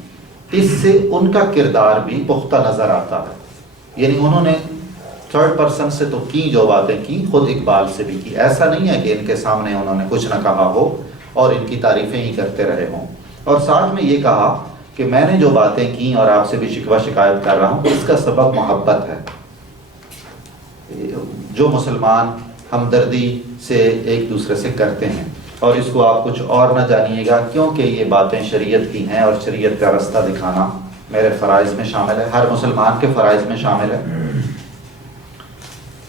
اس سے ان کا کردار بھی پختہ نظر آتا ہے. یعنی انہوں نے تھرڈ پرسن سے تو کی جو باتیں کی, خود اقبال سے بھی کی. ایسا نہیں ہے کہ ان کے سامنے انہوں نے کچھ نہ کہا ہو اور ان کی تعریفیں ہی کرتے رہے ہوں. اور ساتھ میں یہ کہا کہ میں نے جو باتیں کی اور آپ سے بھی شکوہ شکایت کر رہا ہوں, اس کا سبب محبت ہے. جو مسلمان ہمدردی سے ایک دوسرے سے کرتے ہیں, اور اس کو آپ کچھ اور نہ جانیے گا کیونکہ یہ باتیں شریعت کی ہیں, اور شریعت کا رستہ دکھانا میرے فرائض میں شامل ہے, ہر مسلمان کے فرائض میں شامل ہے.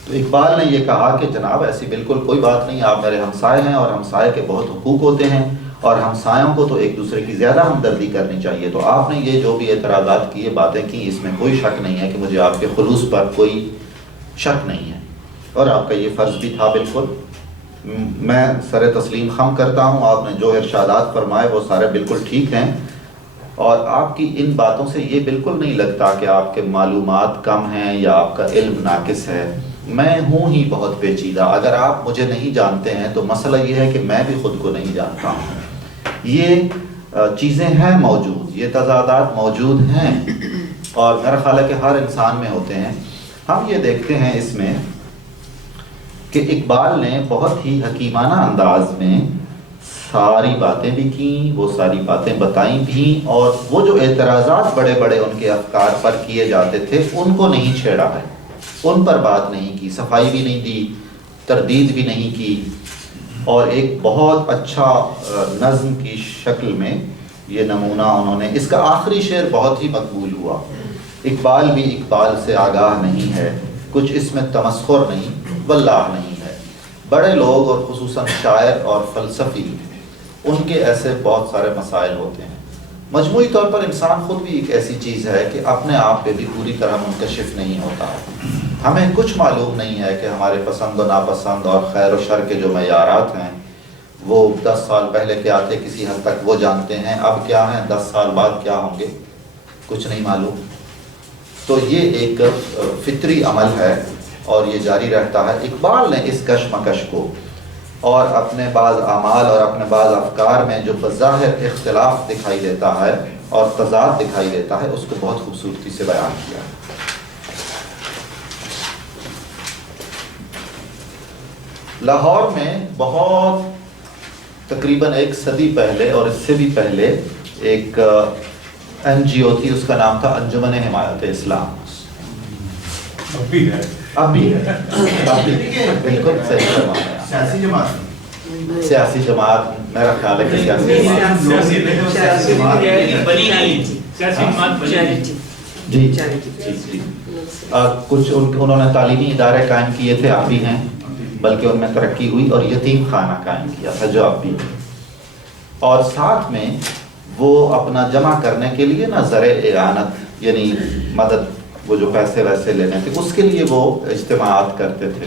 تو اقبال نے یہ کہا کہ جناب ایسی بالکل کوئی بات نہیں, آپ میرے ہمسائے ہیں اور ہمسائے کے بہت حقوق ہوتے ہیں, اور ہمسایوں کو تو ایک دوسرے کی زیادہ ہمدردی کرنی چاہیے. تو آپ نے یہ جو بھی اعتراضات کیے, باتیں کی, اس میں کوئی شک نہیں ہے کہ مجھے آپ کے خلوص پر کوئی شک نہیں ہے, اور آپ کا یہ فرض بھی تھا. بالکل میں سر تسلیم خم کرتا ہوں, آپ نے جو ارشادات فرمائے وہ سارے بالکل ٹھیک ہیں, اور آپ کی ان باتوں سے یہ بالکل نہیں لگتا کہ آپ کے معلومات کم ہیں یا آپ کا علم ناقص ہے. میں ہوں ہی بہت پیچیدہ. اگر آپ مجھے نہیں جانتے ہیں تو مسئلہ یہ ہے کہ میں بھی خود کو نہیں جانتا ہوں. یہ چیزیں ہیں موجود, یہ تضادات موجود ہیں, اور میرا خیال ہے کہ ہر انسان میں ہوتے ہیں. ہم یہ دیکھتے ہیں اس میں کہ اقبال نے بہت ہی حکیمانہ انداز میں ساری باتیں بھی کیں, وہ ساری باتیں بتائیں بھی, اور وہ جو اعتراضات بڑے بڑے ان کے افکار پر کیے جاتے تھے ان کو نہیں چھیڑا ہے, ان پر بات نہیں کی, صفائی بھی نہیں دی, تردید بھی نہیں کی, اور ایک بہت اچھا نظم کی شکل میں یہ نمونہ انہوں نے. اس کا آخری شعر بہت ہی مقبول ہوا. اقبال بھی اقبال سے آگاہ نہیں ہے, کچھ اس میں تمسخر نہیں واللہ نہیں ہے. بڑے لوگ اور خصوصاً شاعر اور فلسفی, ان کے ایسے بہت سارے مسائل ہوتے ہیں. مجموعی طور پر انسان خود بھی ایک ایسی چیز ہے کہ اپنے آپ پہ بھی پوری طرح منکشف نہیں ہوتا ہے. ہمیں کچھ معلوم نہیں ہے کہ ہمارے پسند و ناپسند اور خیر و شر کے جو معیارات ہیں وہ 10 سال پہلے کیا تھے, کسی حد تک وہ جانتے ہیں, اب کیا ہیں, 10 سال بعد کیا ہوں گے, کچھ نہیں معلوم. تو یہ ایک فطری عمل ہے اور یہ جاری رہتا ہے. اقبال نے اس کشمکش کو اور اپنے بعض اعمال اور اپنے بعض افکار میں جو بظاہر اختلاف دکھائی دیتا ہے اور تضاد دکھائی دیتا ہے, اس کو بہت خوبصورتی سے بیان کیا. لاہور میں بہت تقریباً 1 صدی پہلے اور اس سے بھی پہلے ایک NGO تھی, اس کا نام تھا انجمن حمایت اسلام. اب بھی بالکل صحیح فرمایا. سیاسی جماعت, میرا خیال ہے کہ جی کچھ انہوں نے تعلیمی ادارے قائم کیے تھے, آپ بھی ہیں, بلکہ ان میں ترقی ہوئی, اور یتیم خانہ قائم کیا تھا جو آپ بھی, اور ساتھ میں وہ اپنا جمع کرنے کے لیے نا زر اعانت یعنی مدد, وہ جو پیسے ویسے لینے تھے اس کے لیے وہ اجتماعات کرتے تھے.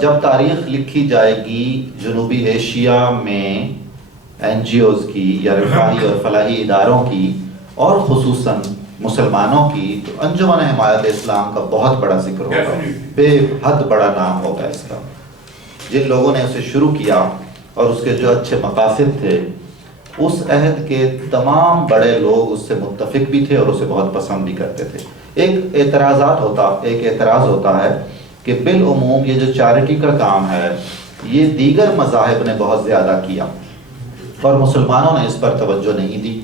جب تاریخ لکھی جائے گی جنوبی ایشیا میں NGOs کی یا رفاہی اور فلاحی اداروں کی اور خصوصاً مسلمانوں کی, تو انجمن حمایت اسلام کا بہت بڑا ذکر ہوگا, بے حد بڑا نام ہوگا اس کا. جن لوگوں نے اسے شروع کیا اور اس کے جو اچھے مقاصد تھے, اس عہد کے تمام بڑے لوگ اس سے متفق بھی تھے اور اسے بہت پسند بھی کرتے تھے. ایک اعتراض ہوتا ہے کہ بالعموم یہ جو چیریٹی کا کام ہے یہ دیگر مذاہب نے بہت زیادہ کیا اور مسلمانوں نے اس پر توجہ نہیں دی.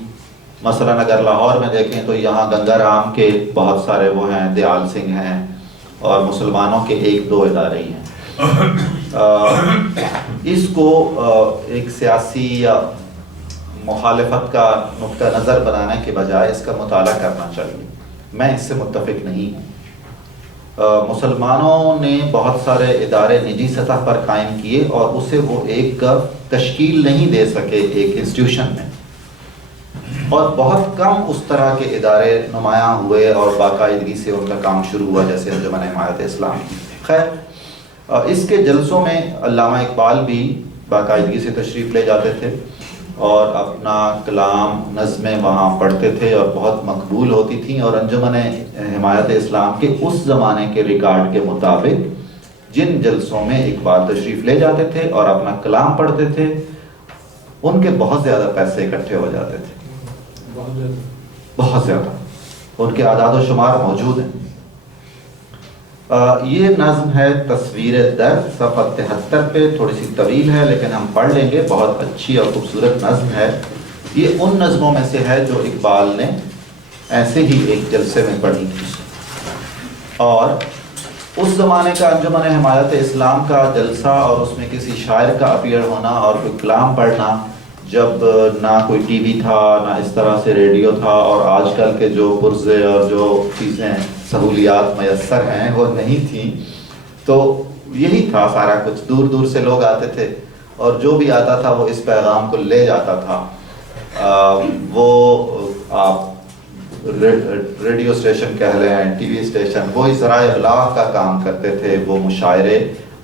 مثلا اگر لاہور میں دیکھیں تو یہاں گنگا رام کے بہت سارے وہ ہیں, دیال سنگھ ہیں, اور مسلمانوں کے 1-2 ادارے ہی ہیں. اس کو ایک سیاسی یا مخالفت کا نقطہ نظر بنانے کے بجائے اس کا مطالعہ کرنا چاہیے. میں اس سے متفق نہیں ہوں. مسلمانوں نے بہت سارے ادارے نجی سطح پر قائم کیے اور اسے وہ ایک تشکیل نہیں دے سکے ایک انسٹیٹیوشن میں, اور بہت کم اس طرح کے ادارے نمایاں ہوئے اور باقاعدگی سے ان کا کام شروع ہوا, جیسے انجمن حمایت اسلام. خیر, اس کے جلسوں میں علامہ اقبال بھی باقاعدگی سے تشریف لے جاتے تھے اور اپنا کلام نظمیں وہاں پڑھتے تھے اور بہت مقبول ہوتی تھیں. اور انجمن حمایت اسلام کے اس زمانے کے ریکارڈ کے مطابق جن جلسوں میں اقبال تشریف لے جاتے تھے اور اپنا کلام پڑھتے تھے, ان کے بہت زیادہ پیسے اکٹھے ہو جاتے تھے, بہت زیادہ. ان کے اعداد و شمار موجود ہیں. یہ نظم ہے تصویر درد, صفحہ 73 پہ, تھوڑی سی طویل ہے لیکن ہم پڑھ لیں گے. بہت اچھی اور خوبصورت نظم ہے. یہ ان نظموں میں سے ہے جو اقبال نے ایسے ہی ایک جلسے میں پڑھی تھی. اور اس زمانے کا انجمن حمایت اسلام کا جلسہ اور اس میں کسی شاعر کا اپیئر ہونا اور کوئی کلام پڑھنا, جب نہ کوئی ٹی وی تھا, نہ اس طرح سے ریڈیو تھا, اور آج کل کے جو پرزے اور جو چیزیں سہولیات میسر ہیں وہ نہیں تھیں, تو یہی تھا سارا کچھ. دور دور سے لوگ آتے تھے اور جو بھی آتا تھا وہ اس پیغام کو لے جاتا تھا. وہ آپ ریڈیو اسٹیشن کہہ لیں, ٹی وی اسٹیشن, وہی ذرائع ابلاغ کا کام کرتے تھے, وہ مشاعرے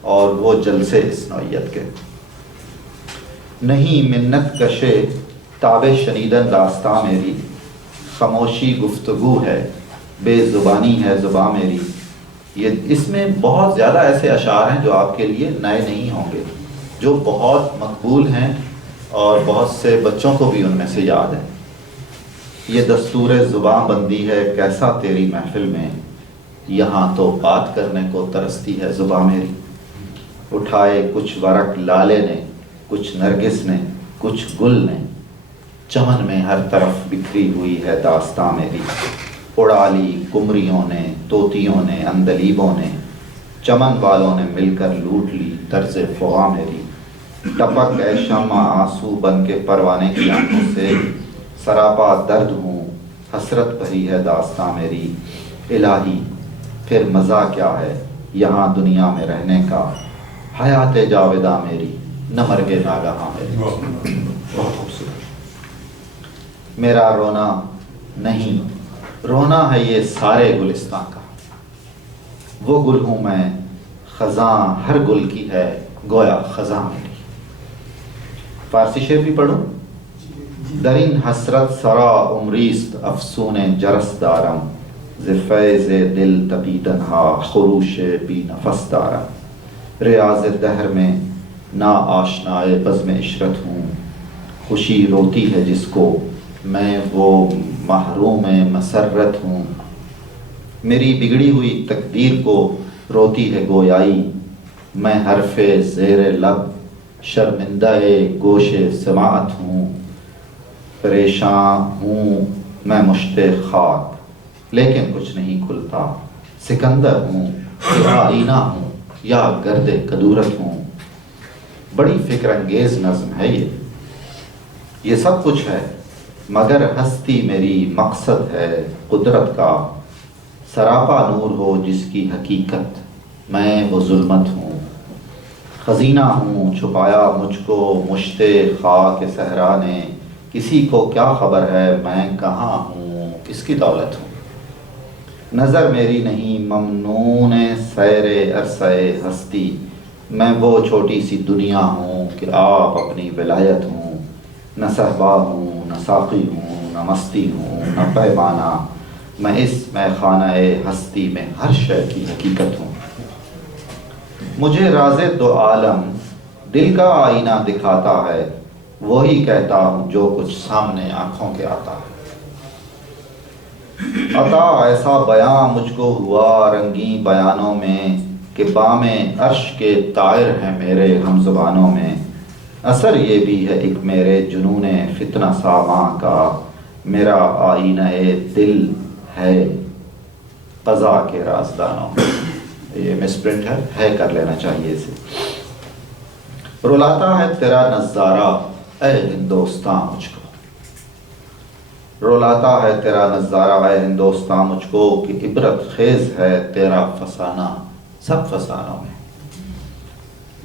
اور وہ جلسے اس نوعیت کے. نہیں منت کشے تاب شنیدن داستاں میری, خاموشی گفتگو ہے بے زبانی ہے زباں میری. یہ اس میں بہت زیادہ ایسے اشعار ہیں جو آپ کے لیے نئے نہیں ہوں گے, جو بہت مقبول ہیں اور بہت سے بچوں کو بھی ان میں سے یاد ہے. یہ دستور زباں بندی ہے کیسا تیری محفل میں, یہاں تو بات کرنے کو ترستی ہے زباں میری. اٹھائے کچھ ورق لالے نے, کچھ نرگس نے, کچھ گل نے, چمن میں ہر طرف بکھری ہوئی ہے داستاں میری. اڑا لی کمریوں نے, طوطیوں نے, اندلیبوں نے, چمن والوں نے مل کر لوٹ لی طرز فغاں میری. ٹپک اے شمع آنسو بن کے پروانے کی آنکھوں سے, سراپا درد ہوں حسرت بھری ہے داستاں میری. الہی پھر مزہ کیا ہے یہاں دنیا میں رہنے کا, حیات جاویداں میری نہ مرگ ناگہاں میری. بہت خوبصورت. میرا رونا نہیں, رونا ہے یہ سارے گلستان کا, وہ گل ہوں میں خزاں ہر گل کی ہے گویا خزاں میری. فارسی شعر بھی پڑھوں. درین حسرت سرا عمریست افسون جرس دارم, ز فیض دل تپیدن ہا خروش بی نفس دارم. ریاض دہر میں نا آشنائے بزم عشرت ہوں, خوشی روتی ہے جس کو میں وہ محروم مسرت ہوں. میری بگڑی ہوئی تقدیر کو روتی ہے گویائی, میں حرف زیر لب شرمندہ گوش سماعت ہوں. پریشان ہوں میں مشت خاک لیکن کچھ نہیں کھلتا, سکندر ہوں یا آئینہ ہوں یا گرد کدورت ہوں. بڑی فکر انگیز نظم ہے یہ سب کچھ ہے مگر ہستی میری مقصد ہے قدرت کا. سراپا نور ہو جس کی حقیقت, میں وہ ظلمت ہوں. خزینہ ہوں چھپایا مجھ کو مشت خاک صحرا نے, کسی کو کیا خبر ہے میں کہاں ہوں کس کی دولت ہوں. نظر میری نہیں ممنون سیر عرصہ ہستی, میں وہ چھوٹی سی دنیا ہوں کہ آپ اپنی ولایت ہوں. نہ صحبا ہوں نہ ساقی ہوں نہ مستی ہوں نہ پیمانہ, میں اس میخانہ ہستی میں ہر شے کی حقیقت ہوں. مجھے راز دو عالم دل کا آئینہ دکھاتا ہے, وہی کہتا ہوں جو کچھ سامنے آنکھوں کے آتا ہے. عطا ایسا بیاں مجھ کو ہوا رنگین بیانوں میں, کہ بام عرش کے طائر ہیں میرے ہم زبانوں میں. اثر یہ بھی ہے ایک میرے جنون فتنہ ساواں کا, میرا آئینہ دل ہے قضا کے رازدانوں. یہ مس پرنٹ ہے کر لینا چاہیے اسے. رلاتا ہے تیرا نظارہ اے ہندوستاں مجھ کو، رلاتا ہے تیرا نظارہ اے ہندوستاں مجھ کو، کہ عبرت خیز ہے تیرا فسانہ سب فسانوں میں۔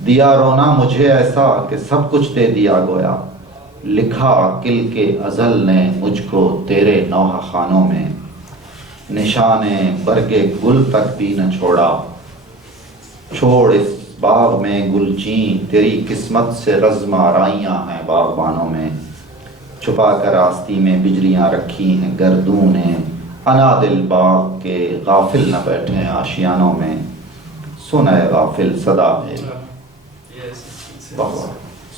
دیا رونا مجھے ایسا کہ سب کچھ دے دیا گویا، لکھا کل کے ازل نے مجھ کو تیرے نوحہ خانوں میں، نشان برگ گل تک بھی نہ چھوڑا، چھوڑ اس باغ میں گلچین، تیری قسمت سے رزم آرائیاں ہیں باغبانوں میں، چھپا کر آستی میں بجلیاں رکھی ہیں گردوں نے، انا دل باغ کے غافل نہ بیٹھے آشیانوں میں، سن اے غافل صدا میری،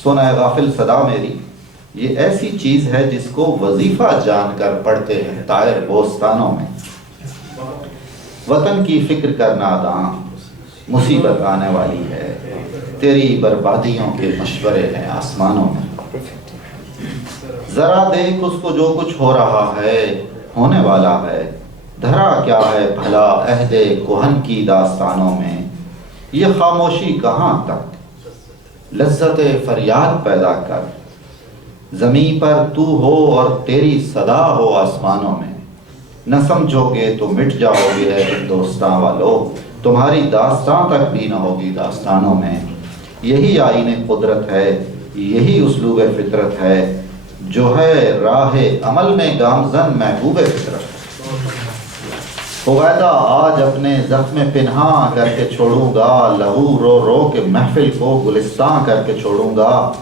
سن اے غافل صدا میری، یہ ایسی چیز ہے جس کو وظیفہ جان کر پڑھتے ہیں طائر بوستانوں میں، وطن کی فکر کرنا داں مصیبت آنے والی ہے، تیری بربادیوں کے مشورے ہیں آسمانوں میں، ذرا دیکھ اس کو جو کچھ ہو رہا ہے ہونے والا ہے، دھرا کیا ہے بھلا عہد کہن کی داستانوں میں، یہ خاموشی کہاں تک لذت فریاد پیدا کر، زمیں پر تو ہو اور تیری صدا ہو آسمانوں میں، نہ سمجھو گے تو مٹ جاؤ گے اے ہندوستاں والو، تمہاری داستان تک بھی نہ ہوگی داستانوں میں، یہی آئین قدرت ہے یہی اسلوب فطرت ہے، جو ہے راہ عمل میں گامزن محبوب فطرت، فویدہ آج اپنے زخم پنہاں کر کے چھوڑوں گا، لہو رو رو کے محفل کو گلستان کر کے چھوڑوں گا،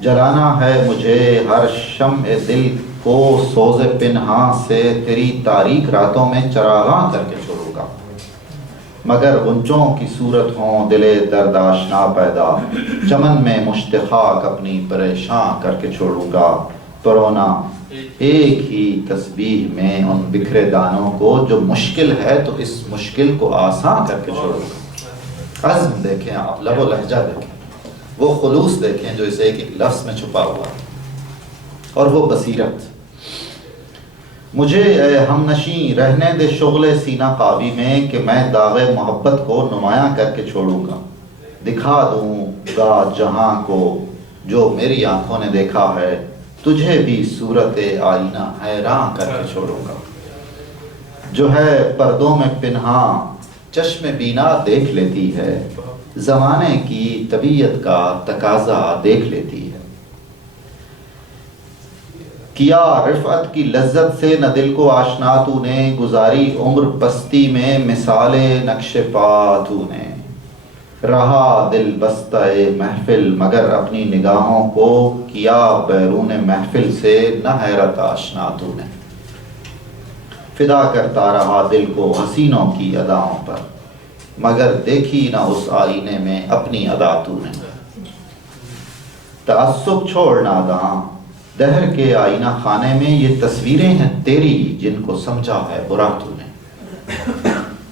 جلانا ہے مجھے ہر شمع دل کو سوز پنہاں سے، تیری تاریک راتوں میں چراغاں کر کے چھوڑوں گا، مگر غنچوں کی صورت ہوں دلے درد آشنا پیدا، چمن میں مشتخاک اپنی پریشاں کر کے چھوڑوں گا، پرونا ایک ہی تسبیح میں ان بکھرے دانوں کو، جو مشکل ہے تو اس مشکل کو آسان کر کے چھوڑوں گا، عزم دیکھیں آپ، لب و لہجہ دیکھیں، وہ خلوص دیکھیں جو اس ایک ایک لفظ میں چھپا ہوا ہے، اور وہ بصیرت، مجھے اے ہم نشیں رہنے دے شغل سینہ قابی میں، کہ میں داغ محبت کو نمایاں کر کے چھوڑوں گا، دکھا دوں گا جہاں کو جو میری آنکھوں نے دیکھا ہے، تجھے بھی صورت آئینہ حیران کر کے چھوڑوں گا، جو ہے پردوں میں پنہاں چشم بینا دیکھ لیتی ہے، زمانے کی طبیعت کا تقاضا دیکھ لیتی ہے، کیا رفعت کی لذت سے نہ دل کو آشنا تو نے، گزاری عمر پستی میں مثال نقش پا تو نے، رہا دل بستہ محفل مگر اپنی نگاہوں کو، کیا بیرون محفل سے نہ حیرت آشنا تو نے، فدا کرتا رہا دل کو حسینوں کی اداؤں پر، مگر دیکھی نہ اس آئینے میں اپنی ادا تو نے، تعصب چھوڑنا داں دہر کے آئینہ خانے میں، یہ تصویریں ہیں تیری جن کو سمجھا ہے برا تو نے،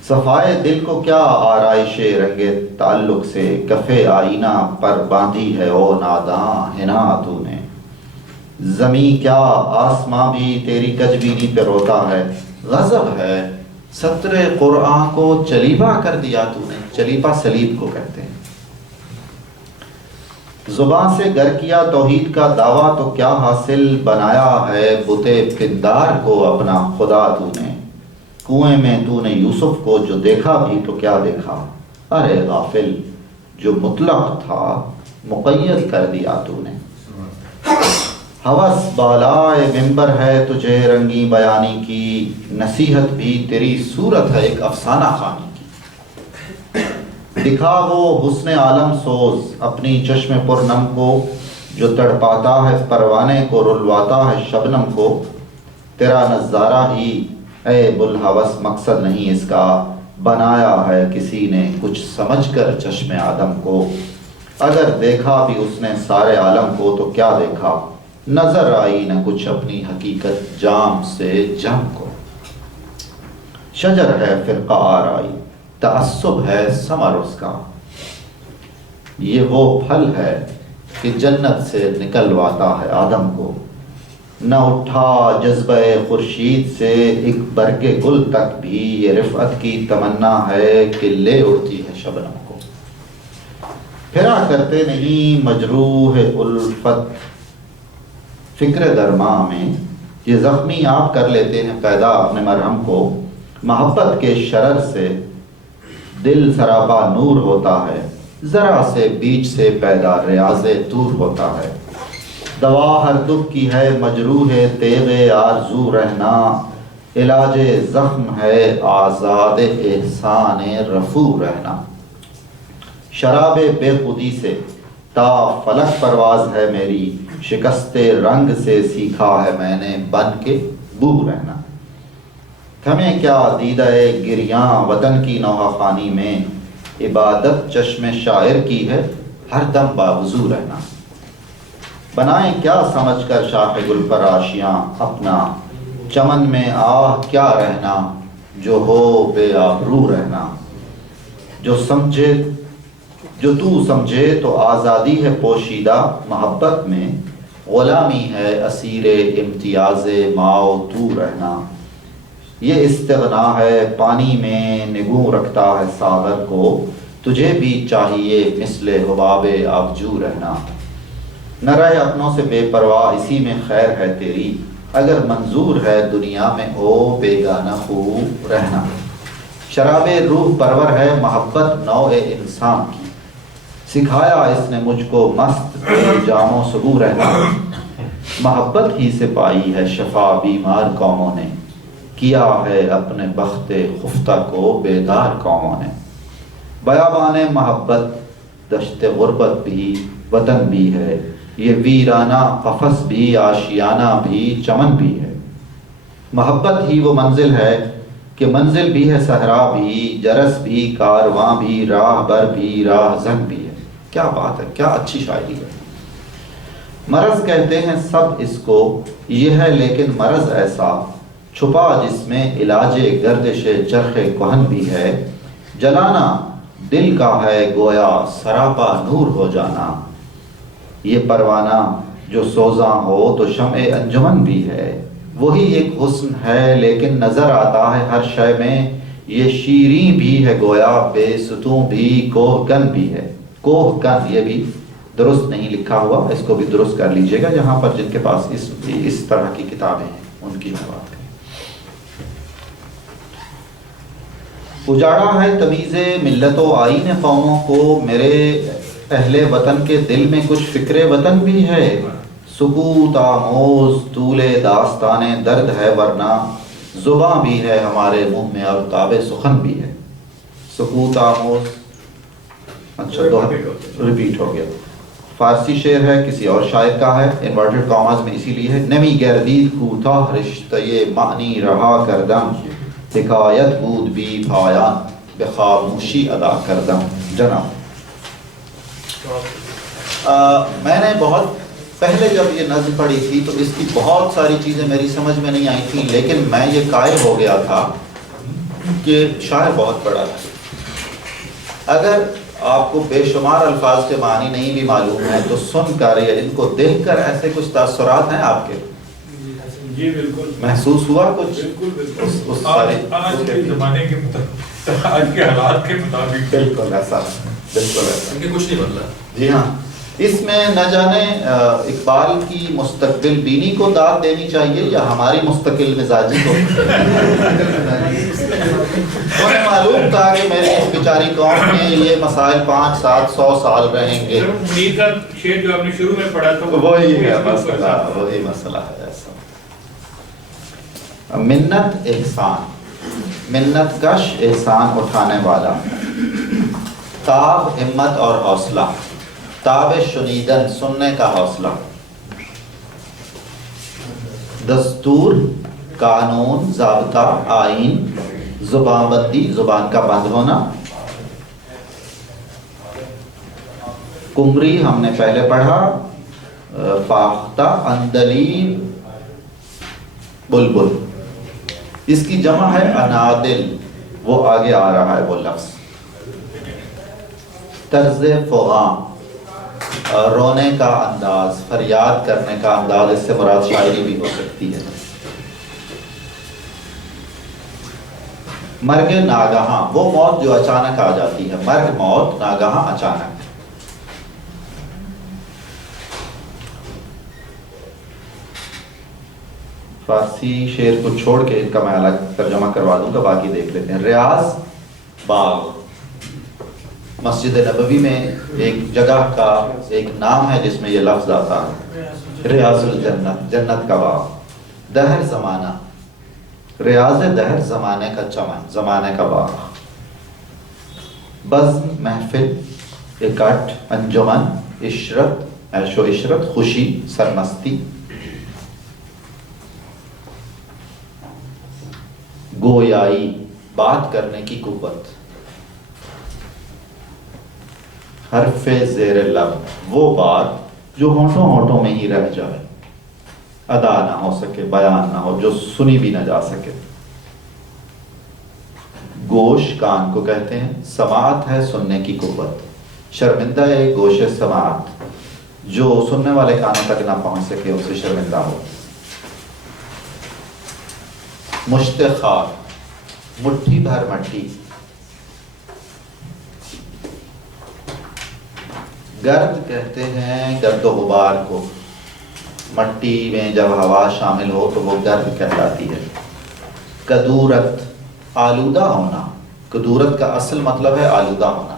صفائے دل کو کیا آرائش رنگ تعلق سے، کف آئینہ پر باندھی ہے او ناداں حنا تو نے، زمیں کیا آسماں بھی تیری کجبینی پہ روتا ہے، غضب ہے سطر قرآن کو چلیپا کر دیا تو نے، چلیپا سلیب کو کہتے ہیں، زبان سے گر کیا توحید کا دعویٰ تو کیا حاصل، بنایا ہے بت پندار کو اپنا خدا تو نے، کنویں میں تو نے یوسف کو جو دیکھا بھی تو کیا دیکھا، ارے غافل جو مطلق تھا مقید کر دیا تو نے، ہوس بالائے ممبر ہے تجھے رنگی بیانی کی، نصیحت بھی تیری صورت ہے ایک افسانہ خوانی کی، دکھا وہ حسن عالم سوز اپنی چشم پرنم کو، جو تڑپاتا ہے پروانے کو رلواتا ہے شبنم کو، تیرا نظارہ ہی اے بلحوث مقصد نہیں اس کا، بنایا ہے کسی نے کچھ سمجھ کر چشم آدم کو، اگر دیکھا بھی اس نے سارے عالم کو تو کیا دیکھا، نظر آئی نہ کچھ اپنی حقیقت جام سے جم کو، شجر ہے فرقہ آرائی تعصب ہے ثمر اس کا، یہ وہ پھل ہے کہ جنت سے نکلواتا ہے آدم کو، نہ اٹھا جذبہ خورشید سے ایک برگ گل تک بھی، یہ رفعت کی تمنا ہے کہ لے اڑتی ہے شبنم کو، پھرا کرتے نہیں مجروح الفت فکر درما میں، یہ زخمی آپ کر لیتے ہیں پیدا اپنے مرہم کو، محبت کے شرر سے دل سراپا نور ہوتا ہے، ذرا سے بیچ سے پیدا ریاض طور ہوتا ہے، دوا ہر دکھ کی ہے مجروح تیغ آرزو رہنا، علاج زخم ہے آزاد احسان رفو رہنا، شراب بے خودی سے تا فلک پرواز ہے میری، شکست رنگ سے سیکھا ہے میں نے بن کے بو رہنا، تھمیں کیا دیدہ گریاں وطن کی نوحہ خانی میں، عبادت چشم شاعر کی ہے ہر دم باوضو رہنا، بنائیں کیا سمجھ کر شاخ گل پر آشیاں اپنا، چمن میں آہ کیا رہنا جو ہو بے آبرو رہنا، جو تو سمجھے تو آزادی ہے پوشیدہ محبت میں، غلامی ہے اسیر امتیاز ماؤ تو رہنا، یہ استغنا ہے پانی میں نگوں رکھتا ہے ساغر کو، تجھے بھی چاہیے مثل حباب آبجو رہنا، نہ رہے اپنوں سے بے پرواہ اسی میں خیر ہے تیری، اگر منظور ہے دنیا میں ہو بیگانہ خوب رہنا، شراب روح پرور ہے محبت نوع انسان کی، سکھایا اس نے مجھ کو مست بے جام و سبو رہنا، محبت ہی سے پائی ہے شفا بیمار قوموں نے، کیا ہے اپنے بخت خفتہ کو بیدار قوموں نے، بیابان محبت دشت غربت بھی وطن بھی ہے، یہ ویرانہ قفس بھی آشیانہ بھی چمن بھی ہے، محبت ہی وہ منزل ہے کہ منزل بھی ہے صحرا بھی، جرس بھی کارواں بھی راہ بر بھی راہ زن بھی ہے۔ کیا بات ہے، کیا اچھی شاعری ہے۔ مرض کہتے ہیں سب اس کو، یہ ہے لیکن مرض ایسا چھپا جس میں علاج گردش چرخ کہن بھی ہے، جلانا دل کا ہے گویا سراپا نور ہو جانا، یہ پروانہ جو سوزاں ہو تو شمع انجمن بھی ہے، وہی ایک حسن ہے لیکن نظر آتا ہے ہر شے میں، یہ شیریں بھی ہے گویا بے ستوں بھی کوہ کن بھی ہے۔ کوہ کن یہ بھی درست نہیں لکھا ہوا، اس کو بھی درست کر لیجئے گا، جہاں پر جن کے پاس اس طرح کی کتابیں ہیں ان کی میں بات کریں۔ اجاڑا ہے تمیز ملت و آئین قوموں کو، میرے اہل وطن کے دل میں کچھ فکر وطن بھی ہے، سکوت آموز طول داستان درد ہے ورنہ، زباں بھی ہے ہمارے منہ میں اور تاب سخن بھی ہے۔ سکوت آموز، اچھا ریپیٹ ہو گیا، فارسی شعر ہے، کسی اور شاعر کا ہے، انورٹڈ کاماز میں اسی لیے ہے۔ نمی گردید کوتاہ رشتہ معنی رہا کردم، حکایت بود بھی پایان بے خاموشی ادا کردم۔ جناب میں نے بہت پہلے جب یہ نظم پڑھی تھی تو اس کی بہت ساری چیزیں میری سمجھ میں نہیں آئی تھیں، لیکن میں یہ قائل ہو گیا تھا کہ شاعر بہت بڑا ہے۔ اگر آپ کو بے شمار الفاظ کے معنی نہیں بھی معلوم ہے تو سن کر یا ان کو دیکھ کر ایسے کچھ تاثرات ہیں آپ کے؟ جی بالکل محسوس ہوا کچھ؟ بالکل آج کے زمانے کے مطابق، آج کے حالات کے مطابق بالکل ایسا، بالکل ایسا، ان کے کچھ نہیں بدلا۔ جی ہاں، اس میں نہ جانے اقبال کی مستقبل بینی کو داد دینی چاہیے یا ہماری مستقل مزاجی کو۔ انہیں معلوم تھا کہ میری اس بیچاری قوم میں یہ مسائل 500 700 سال رہیں گے۔ منیر کا شعر جو آپ نے شروع میں پڑھا تھا وہی ہے مسئلہ، وہی مسئلہ ہے ایسا۔ منت احسان، منت کش احسان اٹھانے والا، تاب ہمت اور حوصلہ، تاب شنیدن سننے کا حوصلہ، دستور قانون ضابطہ آئین، زبان بندی زبان کا بند ہونا، کمری ہم نے پہلے پڑھا، فاختہ اندلی بلبل، اس کی جمع ہے انادل، وہ آگے آ رہا ہے وہ لفظ۔ طرز فغاں، رونے کا انداز، فریاد کرنے کا انداز، اس سے مراد شاعری بھی ہو سکتی ہے۔ مرگ ناگہاں، وہ موت جو اچانک آ جاتی ہے، مرگ موت ناگہاں اچانک۔ فارسی شعر کو چھوڑ کے ان کا میں الگ ترجمہ کروا دوں گا، باقی دیکھ لیتے ہیں. ریاض باغ، مسجد نبوی میں ایک جگہ کا ایک نام ہے جس میں یہ لفظ آتا ہے، ریاض الجنت، جنت کا باغ. دہر زمانہ، ریاض دہر زمانے کا چمن، زمانے کا باغ. بزم محفل، اکٹھ، انجمن، عشرت، عیش و عشرت، خوشی، سرمستی. گویائی، بات کرنے کی قوت. حرف زیر لب، وہ بات جو ہونٹوں ہونٹوں میں ہی رہ جائے، ادا نہ ہو سکے، بیان نہ ہو، جو سنی بھی نہ جا سکے. گوش، کان کو کہتے ہیں. سماعت ہے سننے کی قوت. شرمندہ ہے گوش سماعت، جو سننے والے کانوں تک نہ پہنچ سکے، اس سے شرمندہ ہو. مشت خاک، مٹھی بھر مٹی. گرد کہتے ہیں گرد و غبار کو، مٹی میں جب ہوا شامل ہو تو وہ گرد کہلاتی ہے. کدورت، آلودہ ہونا. کدورت کا اصل مطلب ہے آلودہ ہونا.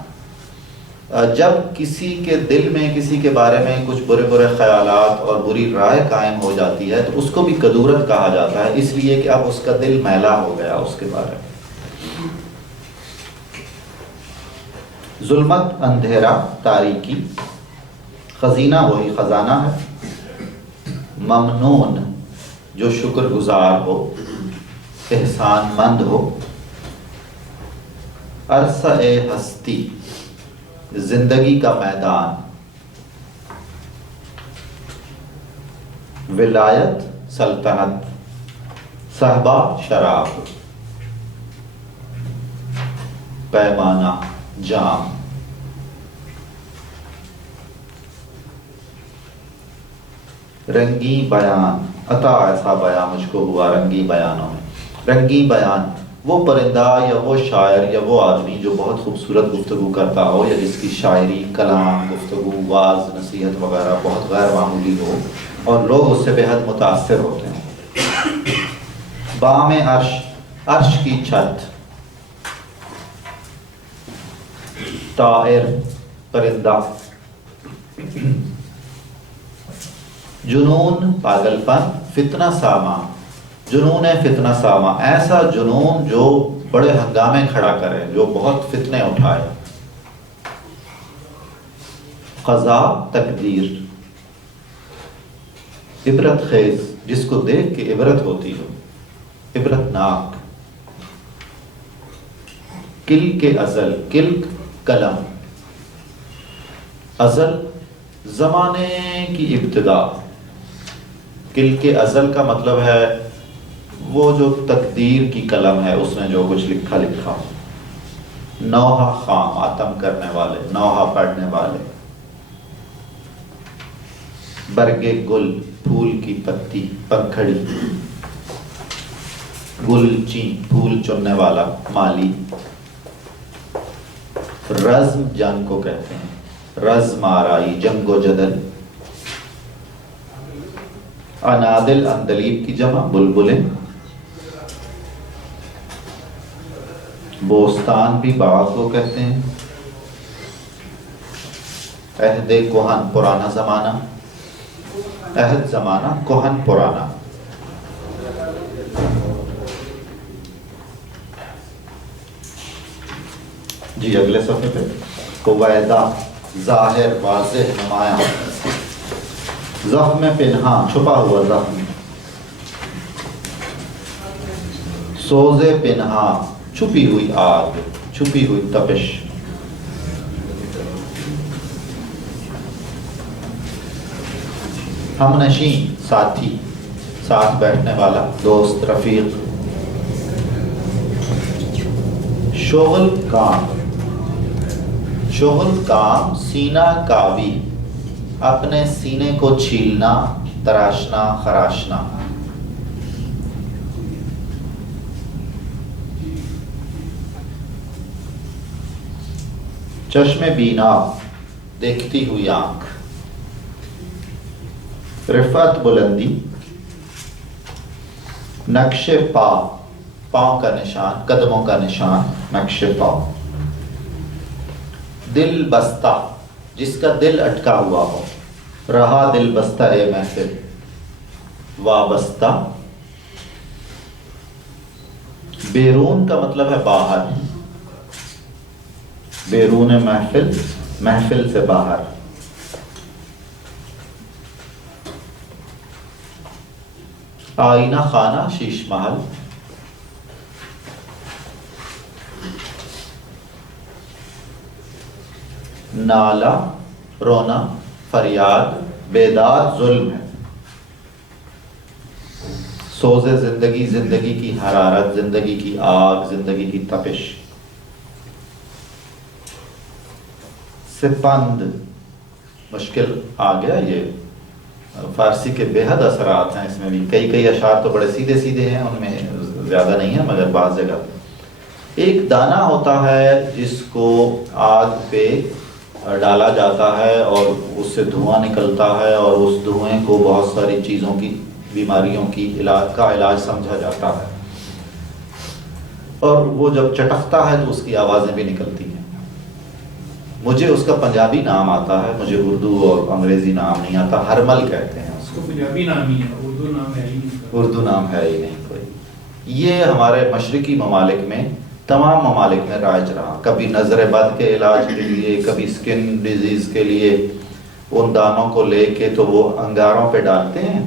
جب کسی کے دل میں کسی کے بارے میں کچھ برے برے خیالات اور بری رائے قائم ہو جاتی ہے تو اس کو بھی کدورت کہا جاتا ہے، اس لیے کہ اب اس کا دل میلا ہو گیا اس کے بارے میں. ظلمت، اندھیرا، تاریکی. خزینہ وہی خزانہ ہے. ممنون، جو شکر گزار ہو، احسان مند ہو. عرصہ ہستی، زندگی کا میدان. ولایت، سلطنت. صحبہ، شراب. پیمانہ، جام. رنگی بیان، عطا ایسا بیان مجھ کو ہوا رنگی بیانوں میں. رنگی بیان، وہ پرندہ یا وہ شاعر یا وہ آدمی جو بہت خوبصورت گفتگو کرتا ہو، یا جس کی شاعری، کلام، گفتگو، واعظ، نصیحت وغیرہ بہت غیر معمولی ہو اور لوگ اس سے بے حد متاثر ہوتے ہیں. بام عرش، عرش کی چھت. طائر، پرندہ. جنون، پاگل پن. فتنہ ساما، جنون فتنہ ساما، ایسا جنون جو بڑے ہنگامے کھڑا کرے، جو بہت فتنے اٹھائے. قضا، تقدیر. عبرت خیز، جس کو دیکھ کے عبرت ہوتی ہو، عبرت ناک. کل کے ازل، کل قلم. ازل، زمانے کی ابتدا. کل کے ازل کا مطلب ہے وہ جو تقدیر کی قلم ہے، اس نے جو کچھ لکھا. نوحہ خام، آتم کرنے والے، نوحہ پڑھنے والے. برگے گل، پھول کی پتی، پنکھڑی. گلچی، پھول چننے والا، مالی. رزم، جنگ کو کہتے ہیں. رزم آرائی، جنگ و جدل. انادل، اندلیب کی جمع، بلبلیں. بوستان بھی باغ کو کہتے ہیں. عہد کہن، پرانا زمانہ. عہد زمانہ، کہن پرانا. جی اگلے صفحے پہ. قویدہ، ظاہر، واضح، نمایاں. زخم پنہاں، چھپا ہوا زخم. سوز پنہاں، چھپی ہوئی آگ، چھپی ہوئی تپش. ہم نشین، ساتھی، ساتھ بیٹھنے والا، دوست، رفیق. شغل، کام. شغل، کام. سینہ کاوی، اپنے سینے کو چھیلنا، تراشنا، خراشنا. چشم بینا، دیکھتی ہوئی آنکھ. رفعت، بلندی. نقش پا، پاؤں کا نشان، قدموں کا نشان، نقش پا. دل بستہ، جس کا دل اٹکا ہوا ہو. رہا دل بستہ اے محفل، وابستہ. بیرون کا مطلب ہے باہر، بیرون محفل، محفل سے باہر. آئینہ خانہ، شیش محل. نالا، رونا، فریاد. بیداد ظلم ہے. سوز زندگی، زندگی کی حرارت، زندگی کی آگ، زندگی کی تپش. سپند، مشکل آ گیا. یہ فارسی کے بے حد اثرات ہیں اس میں بھی. کئی اشعار تو بڑے سیدھے سیدھے ہیں، ان میں زیادہ نہیں ہے، مگر بعض جگہ. ایک دانہ ہوتا ہے جس کو آگ پہ ڈالا جاتا ہے اور اس سے دھواں نکلتا ہے، اور اس دھوئیں کو بہت ساری چیزوں کی، بیماریوں کی علاج سمجھا جاتا ہے. اور وہ جب چٹکتا ہے تو اس کی آوازیں بھی نکلتی ہیں. مجھے اس کا پنجابی نام آتا ہے، مجھے اردو اور انگریزی نام نہیں آتا. ہرمل کہتے ہیں اس کو. پنجابی نام ہی ہے، اردو نام ہے ہی نہیں. اردو نام ہے ہی نہیں کوئی. یہ ہمارے مشرقی ممالک میں، تمام ممالک میں رائج رہا. کبھی نظر بد کے علاج کے لیے، کبھی سکن ڈیزیز کے لیے ان دانوں کو لے کے تو وہ انگاروں پہ ڈالتے ہیں،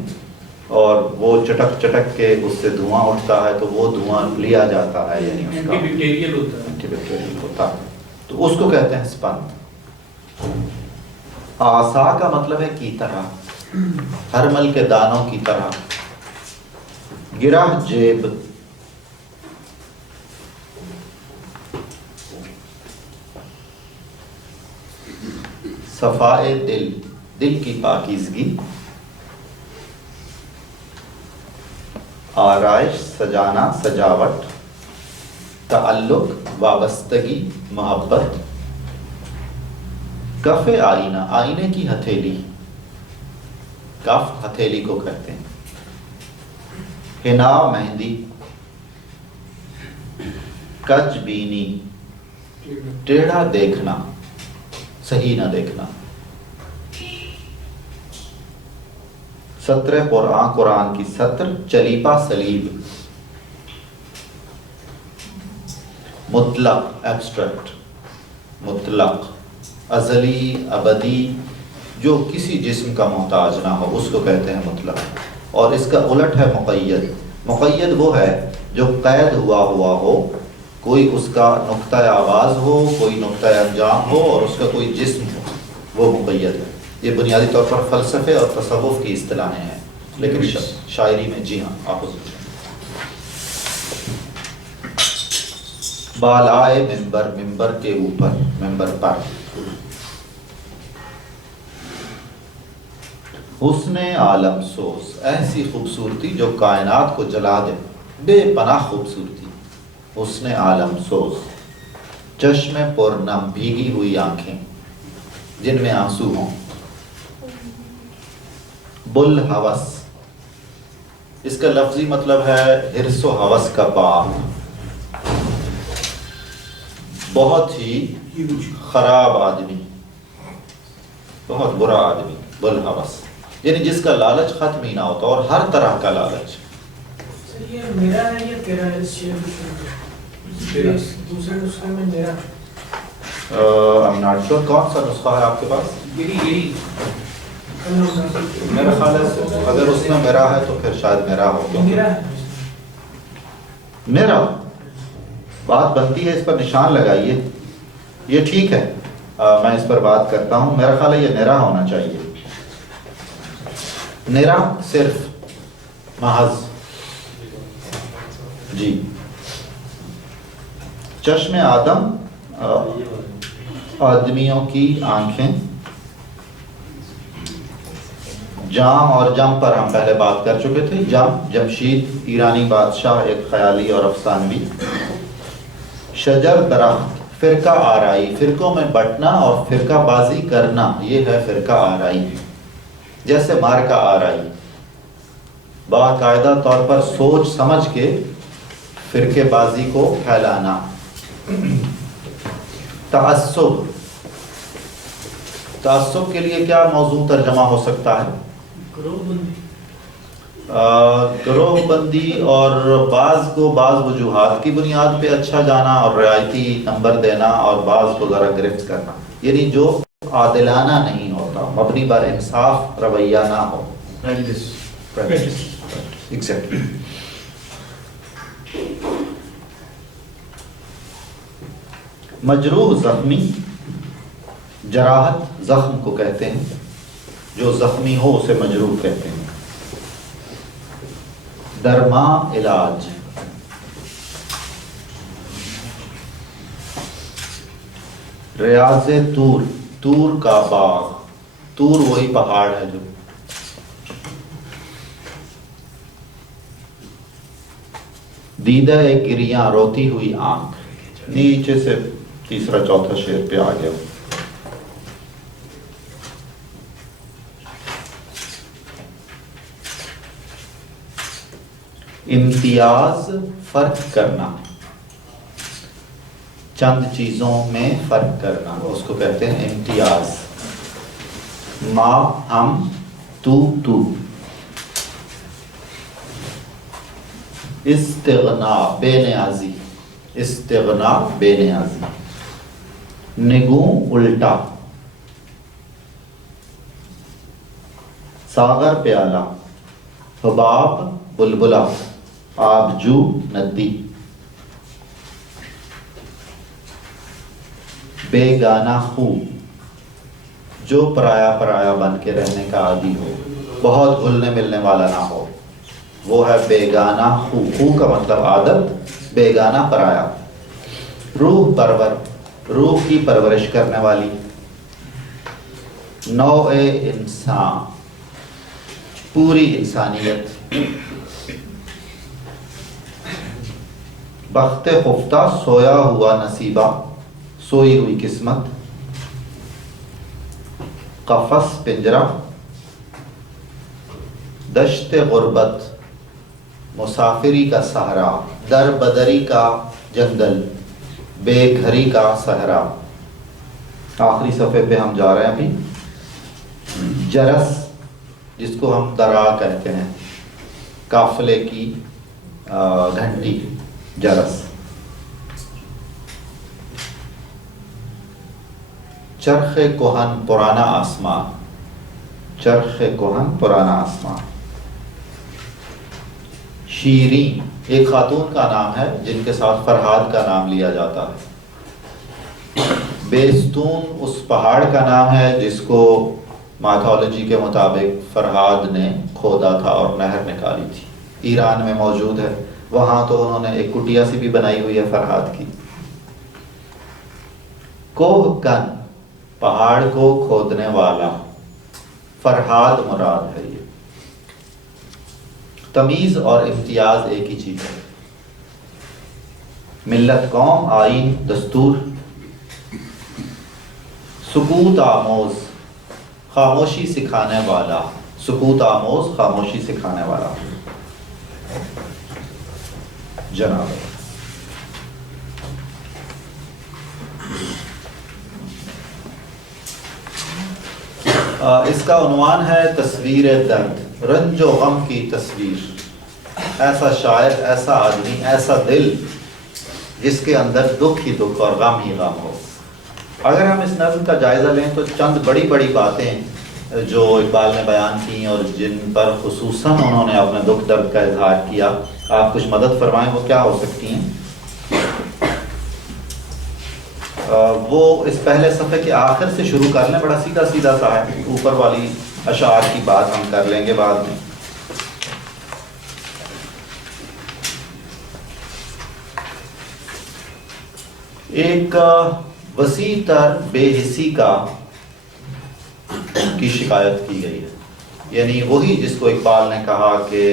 اور وہ چٹک چٹک کے اس سے دھواں اٹھتا ہے، تو وہ دھواں لیا جاتا ہے. یعنی اس کا اینٹی بیکٹیریل ہوتا ہے. اینٹی بیکٹیریل ہوتا ہے، تو اس کو کہتے ہیں سپند. آسا کا مطلب ہے کی طرح، ہرمل کے دانوں کی طرح. گرہ جیب، صفائے دل، دل کی پاکیزگی. آرائش، سجانا، سجاوٹ. تعلق، وابستگی، محبت. کف آئینہ، آئینے کی ہتھیلی. کف ہتھیلی کو کہتے ہیں. حنا، مہندی. کج بینی، ٹیڑھا دیکھنا، صحیح نہ دیکھنا. سطر قرآن، قرآن کی سطر. چلیپا، سلیب. مطلق، ایبسٹریکٹ، مطلق. ازلی، ابدی، جو کسی جسم کا محتاج نہ ہو اس کو کہتے ہیں مطلق. اور اس کا الٹ ہے مقید. مقید وہ ہے جو قید ہوا ہو، کوئی اس کا نقطہ آغاز ہو، کوئی نقطہ انجام ہو، اور اس کا کوئی جسم ہو، وہ مقید ہے. یہ بنیادی طور پر فلسفے اور تصوف کی اصطلاحیں ہیں، لیکن شاعری میں جی ہاں آپ. بالائے ممبر، ممبر کے اوپر، ممبر پر. حسن عالم سوز، ایسی خوبصورتی جو کائنات کو جلا دے، بے پناہ خوبصورتی. حسن عالم سوز. چشم پر نم، بھیگی ہوئی آنکھیں جن میں آنسو ہوں. بل ہوس، اس کا لفظی مطلب ہے حرص و ہوس کا باغ. بہت ہی خراب آدمی، بہت برا آدمی. بل ہوس یعنی جس کا لالچ ختم ہی نہ ہوتا، اور ہر طرح کا لالچ. یہ میرا ہے یا تیرا ہے؟ اس شعر دوسرے نسخے میں میرا. I'm not sure کون سا نسخہ ہے آپ کے پاس؟ یہی میرا خیال ہے اگر اس میں میرا ہے تو پھر شاید میرا ہو. میرا ہے. میرا بات بنتی ہے، اس پر نشان لگائیے. یہ ٹھیک ہے، میں اس پر بات کرتا ہوں. میرا خیال ہے یہ میرا ہونا چاہیے. میرا صرف محض. جی. چشم آدم، آدمیوں کی آنکھیں. جام اور جم پر ہم پہلے بات کر چکے تھے. جم، جمشید، ایرانی بادشاہ، ایک خیالی اور افسانوی. شجر، درخت. فرقہ آرائی، فرقوں میں بٹنا اور فرقہ بازی کرنا، یہ ہے فرقہ آرائی. جیسے مارکہ آرائی. باقاعدہ طور پر سوچ سمجھ کے فرقے بازی کو پھیلانا. تعصب، تعصب کے لیے کیا موضوع ترجمہ ہو سکتا ہے؟ گروہ بندی. گروہ بندی اور بعض کو بعض وجوہات کی بنیاد پہ اچھا جانا اور رعایتی نمبر دینا اور بعض کو ذرا گرفت کرنا، یعنی جو عادلانہ نہیں ہوتا، مبنی بر انصاف رویہ نہ ہو. ایگزیکٹلی. مجروح زخمی، جراحت زخم کو کہتے ہیں، جو زخمی ہو اسے مجروح کہتے ہیں. درما علاج، ریاض طور، طور کا باغ، طور وہی پہاڑ ہے جو. دیدہ گریاں، روتی ہوئی آنکھ. نیچے سے تیسرا چوتھا شعر پہ آ گیا. امتیاز، فرق کرنا، چند چیزوں میں فرق کرنا، اس کو کہتے ہیں امتیاز. ما، ہم، تو. استغنا، بے نیازی، استغنا بے نیازی. نگوں، الٹا. ساغر، پیالہ. حباب، بلبلا. آبجو، ندی. بیگانہ خو، جو پرایا پرایا بن کے رہنے کا عادی ہو، بہت گھلنے ملنے والا نہ ہو، وہ ہے بیگانہ خو. خو کا مطلب عادت، بیگانہ پرایا. روح پرور، روح کی پرورش کرنے والی. نوع انسان، پوری انسانیت. بخت خفتہ، سویا ہوا نصیبہ، سوئی ہوئی قسمت. قفس، پنجرہ. دشت غربت، مسافری کا صحرا، در بدری کا جنگل، بے گھری کا صحرا. آخری صفحے پہ ہم جا رہے ہیں ابھی. جرس، جس کو ہم درا کہتے ہیں، قافلے کی گھنٹی، جرس. چرخ کہن، پرانا آسمان، چرخ کہن، پرانا آسمان. شیریں، ایک خاتون کا نام ہے جن کے ساتھ فرہاد کا نام لیا جاتا ہے. بیستون اس پہاڑ کا نام ہے جس کو مائتھولوجی کے مطابق فرہاد نے کھودا تھا اور نہر نکالی تھی. ایران میں موجود ہے، وہاں تو انہوں نے ایک کٹیا سی بھی بنائی ہوئی ہے فرہاد کی. کوہ کن، پہاڑ کو کھودنے والا، فرہاد مراد ہے. یہ تمیز اور امتیاز ایک ہی چیز ہے. ملت، قوم، آئین، دستور. سکوت آموز، خاموشی سکھانے والا، سکوت آموز، خاموشی سکھانے والا. جناب اس کا عنوان ہے تصویر درد، رنج و غم کی تصویر. ایسا شاعر، ایسا آدمی، ایسا دل جس کے اندر دکھ ہی دکھ اور غم ہی غم ہو. اگر ہم اس نظم کا جائزہ لیں تو چند بڑی بڑی باتیں جو اقبال نے بیان کی اور جن پر خصوصاً انہوں نے اپنے دکھ درد کا اظہار کیا، آپ کچھ مدد فرمائیں، وہ کیا ہو سکتی ہیں؟ وہ اس پہلے صفحے کے آخر سے شروع کر لیں، بڑا سیدھا سیدھا سا ہے. اوپر والی اشعار کی بات ہم کر لیں گے بعد میں. ایک وسیع تر بے حسی کی شکایت کی گئی ہے، یعنی وہی جس کو اقبال نے کہا کہ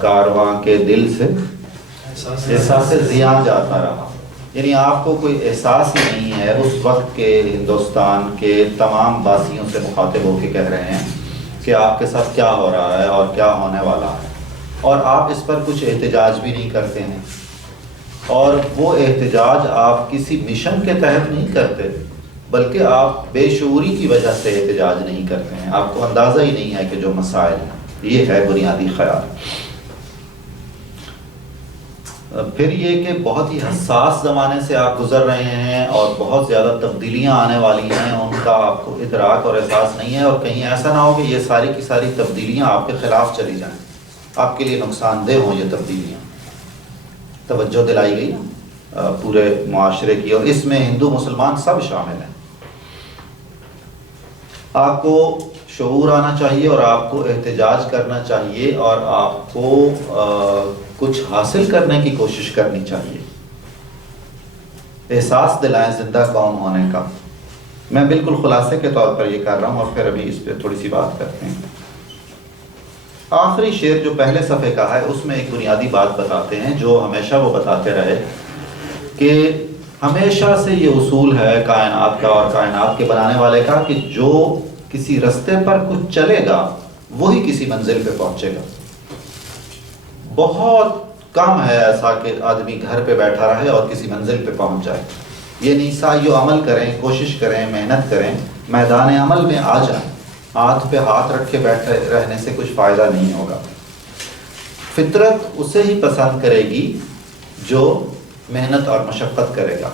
کارواں کے دل سے احساس زیاں جاتا رہا. یعنی آپ کو کوئی احساس ہی نہیں ہے. اس وقت کے ہندوستان کے تمام باسیوں سے مخاطب ہو کے کہہ رہے ہیں کہ آپ کے ساتھ کیا ہو رہا ہے اور کیا ہونے والا ہے، اور آپ اس پر کچھ احتجاج بھی نہیں کرتے ہیں، اور وہ احتجاج آپ کسی مشن کے تحت نہیں کرتے، بلکہ آپ بے شعوری کی وجہ سے احتجاج نہیں کرتے ہیں، آپ کو اندازہ ہی نہیں ہے کہ جو مسائل ہیں۔ یہ ہے بنیادی خیال۔ پھر یہ کہ بہت ہی حساس زمانے سے آپ گزر رہے ہیں اور بہت زیادہ تبدیلیاں آنے والی ہیں، ان کا آپ کو ادراک اور احساس نہیں ہے، اور کہیں ایسا نہ ہو کہ یہ ساری کی ساری تبدیلیاں آپ کے خلاف چلی جائیں، آپ کے لیے نقصان دہ ہوں یہ تبدیلیاں۔ توجہ دلائی گئی پورے معاشرے کی، اور اس میں ہندو مسلمان سب شامل ہیں۔ آپ کو شعور آنا چاہیے اور آپ کو احتجاج کرنا چاہیے، اور آپ کو کچھ حاصل کرنے کی کوشش کرنی چاہیے، احساس دلائیں زندہ قوم ہونے کا۔ میں بالکل خلاصے کے طور پر یہ کر رہا ہوں، اور پھر ابھی اس پہ تھوڑی سی بات کرتے ہیں۔ آخری شعر جو پہلے صفحے کا ہے اس میں ایک بنیادی بات بتاتے ہیں جو ہمیشہ وہ بتاتے رہے کہ ہمیشہ سے یہ اصول ہے کائنات کا اور کائنات کے بنانے والے کا کہ جو کسی رستے پر کچھ چلے گا وہی کسی منزل پہ پہنچے گا۔ بہت کم ہے ایسا کہ آدمی گھر پہ بیٹھا رہے اور کسی منزل پہ پہنچ جائے، یہ نہیں سعی و عمل کریں، کوشش کریں، محنت کریں، میدان عمل میں آ جائیں، ہاتھ پہ ہاتھ رکھ کے بیٹھے رہنے سے کچھ فائدہ نہیں ہوگا۔ فطرت اسے ہی پسند کرے گی جو محنت اور مشقت کرے گا۔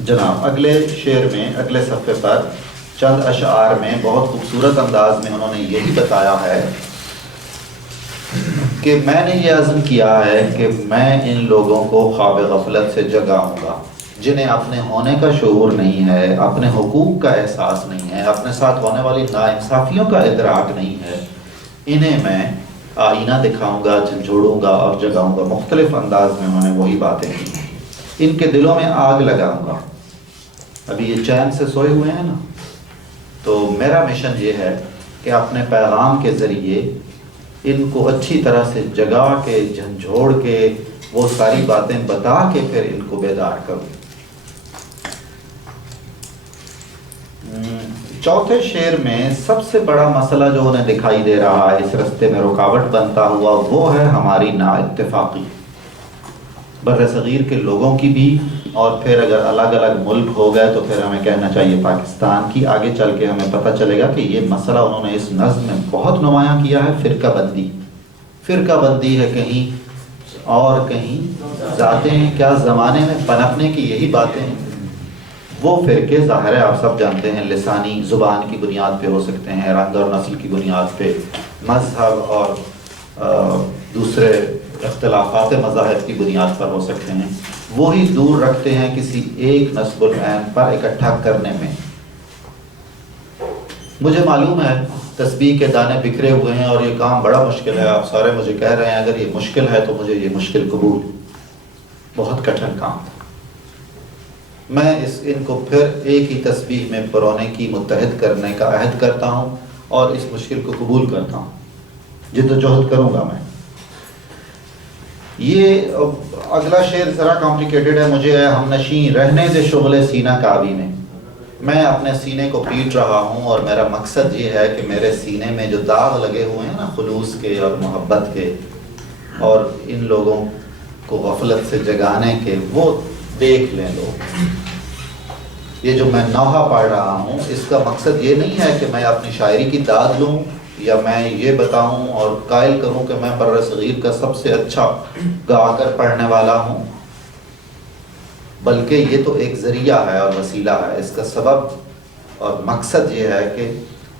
جناب اگلے شعر میں، اگلے صفحے پر چند اشعار میں بہت خوبصورت انداز میں انہوں نے یہی بتایا ہے کہ میں نے یہ عزم کیا ہے کہ میں ان لوگوں کو خواب غفلت سے جگاؤں گا جنہیں اپنے ہونے کا شعور نہیں ہے، اپنے حقوق کا احساس نہیں ہے، اپنے ساتھ ہونے والی ناانصافیوں کا ادراک نہیں ہے۔ انہیں میں آئینہ دکھاؤں گا، جھنجھوڑوں گا اور جگاؤں گا۔ مختلف انداز میں انہوں نے وہی باتیں کی۔ ان کے دلوں میں آگ لگاؤں گا۔ ابھی یہ چین سے سوئے ہوئے ہیں نا، تو میرا مشن یہ ہے کہ اپنے پیغام کے ذریعے ان کو اچھی طرح سے جگا کے، جھنجھوڑ کے، وہ ساری باتیں بتا کے پھر ان کو بیدار کروں۔ چوتھے شعر میں سب سے بڑا مسئلہ جو انہیں دکھائی دے رہا ہے، اس رستے میں رکاوٹ بنتا ہوا، وہ ہے ہماری نا اتفاقی بر صغیر کے لوگوں کی بھی، اور پھر اگر الگ الگ ملک ہو گئے تو پھر ہمیں کہنا چاہیے پاکستان کی۔ آگے چل کے ہمیں پتہ چلے گا کہ یہ مسئلہ انہوں نے اس نظم میں بہت نمایاں کیا ہے، فرقہ بندی۔ فرقہ بندی ہے کہیں اور کہیں ذاتیں ہیں، کیا زمانے میں پنپنے کی یہی باتیں ہیں۔ وہ فرقے ظاہر ہے آپ سب جانتے ہیں لسانی زبان کی بنیاد پہ ہو سکتے ہیں، رنگ اور نسل کی بنیاد پہ، مذہب اور دوسرے اختلافات مذاہب کی بنیاد پر ہو سکتے ہیں۔ وہی دور رکھتے ہیں کسی ایک نسب العین پر اکٹھا کرنے میں۔ مجھے معلوم ہے تسبیح کے دانے بکھرے ہوئے ہیں اور یہ کام بڑا مشکل ہے، آپ سارے مجھے کہہ رہے ہیں اگر یہ مشکل ہے تو مجھے یہ مشکل قبول، بہت کٹھن کام۔ میں ان کو پھر ایک ہی تسبیح میں پرونے کی متحد کرنے کا عہد کرتا ہوں اور اس مشکل کو قبول کرتا ہوں، جد و جہد کروں گا میں۔ یہ اگلا شعر ذرا کمپلیکیٹڈ ہے، مجھے ہم نشین رہنے دے شغل سینہ کعبی میں۔ میں اپنے سینے کو پیٹ رہا ہوں اور میرا مقصد یہ ہے کہ میرے سینے میں جو داغ لگے ہوئے ہیں نا خلوص کے اور محبت کے اور ان لوگوں کو غفلت سے جگانے کے، وہ دیکھ لیں لوگ۔ یہ جو میں نوحہ پڑھ رہا ہوں اس کا مقصد یہ نہیں ہے کہ میں اپنی شاعری کی داد لوں یا میں یہ بتاؤں اور قائل کروں کہ میں بر صغیر کا سب سے اچھا گا کر پڑھنے والا ہوں، بلکہ یہ تو ایک ذریعہ ہے اور وسیلہ ہے۔ اس کا سبب اور مقصد یہ ہے کہ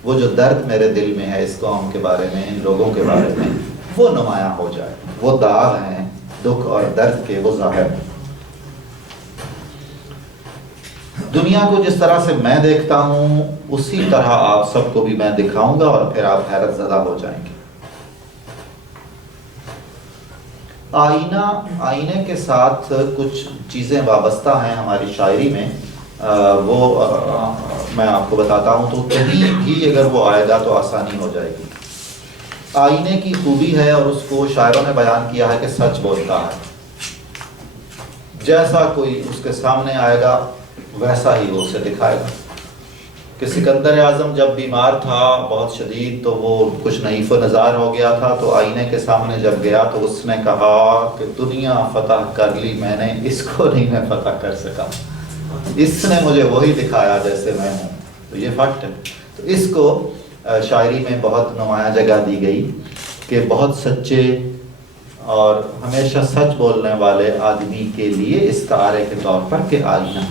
وہ جو درد میرے دل میں ہے اس قوم کے بارے میں، ان لوگوں کے بارے میں، وہ نمایاں ہو جائے۔ وہ داغ ہیں دکھ اور درد کے، وہ ظاہر ہیں۔ دنیا کو جس طرح سے میں دیکھتا ہوں اسی طرح آپ سب کو بھی میں دکھاؤں گا اور پھر آپ حیرت زدہ ہو جائیں گے۔ آئینے کے ساتھ کچھ چیزیں وابستہ ہیں ہماری شاعری میں، وہ میں آپ کو بتاتا ہوں تو کہیں بھی اگر وہ آئے گا تو آسانی ہو جائے گی۔ آئینے کی خوبی ہے اور اس کو شاعروں نے بیان کیا ہے کہ سچ بولتا ہے، جیسا کوئی اس کے سامنے آئے گا ویسا ہی وہ اسے دکھائے گا۔ کہ سکندر اعظم جب بیمار تھا بہت شدید تو وہ کچھ نحیف و نزار ہو گیا تھا، تو آئینے کے سامنے جب گیا تو اس نے کہا کہ دنیا فتح کر لی میں نے، اس کو نہیں میں فتح کر سکا، اس نے مجھے وہی دکھایا جیسے میں ہوں. تو یہ فیکٹ ہے. تو اس کو شاعری میں بہت نمایاں جگہ دی گئی کہ بہت سچے اور ہمیشہ سچ بولنے والے آدمی کے لیے استعارے کے طور پر کہ آئینہ.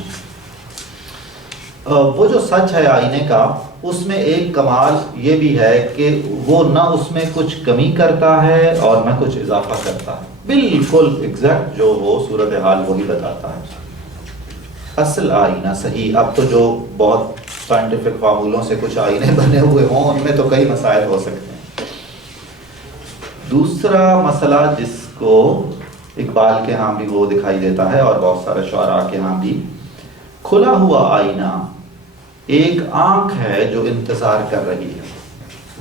وہ جو سچ ہے آئینے کا، اس میں ایک کمال یہ بھی ہے کہ وہ نہ اس میں کچھ کمی کرتا ہے اور نہ کچھ اضافہ کرتا ہے، بالکل ایگزیکٹ جو ہو صورتحال وہی بتاتا ہے. اصل آئینہ صحیح. اب تو جو بہت سائنٹیفک فارمولوں سے کچھ آئینے بنے ہوئے ہوں ان میں تو کئی مسائل ہو سکتے ہیں. دوسرا مسئلہ جس کو اقبال کے ہاں بھی وہ دکھائی دیتا ہے اور بہت سارے شعراء کے ہاں بھی، کھلا ہوا آئینہ ایک آنکھ ہے جو انتظار کر رہی ہے،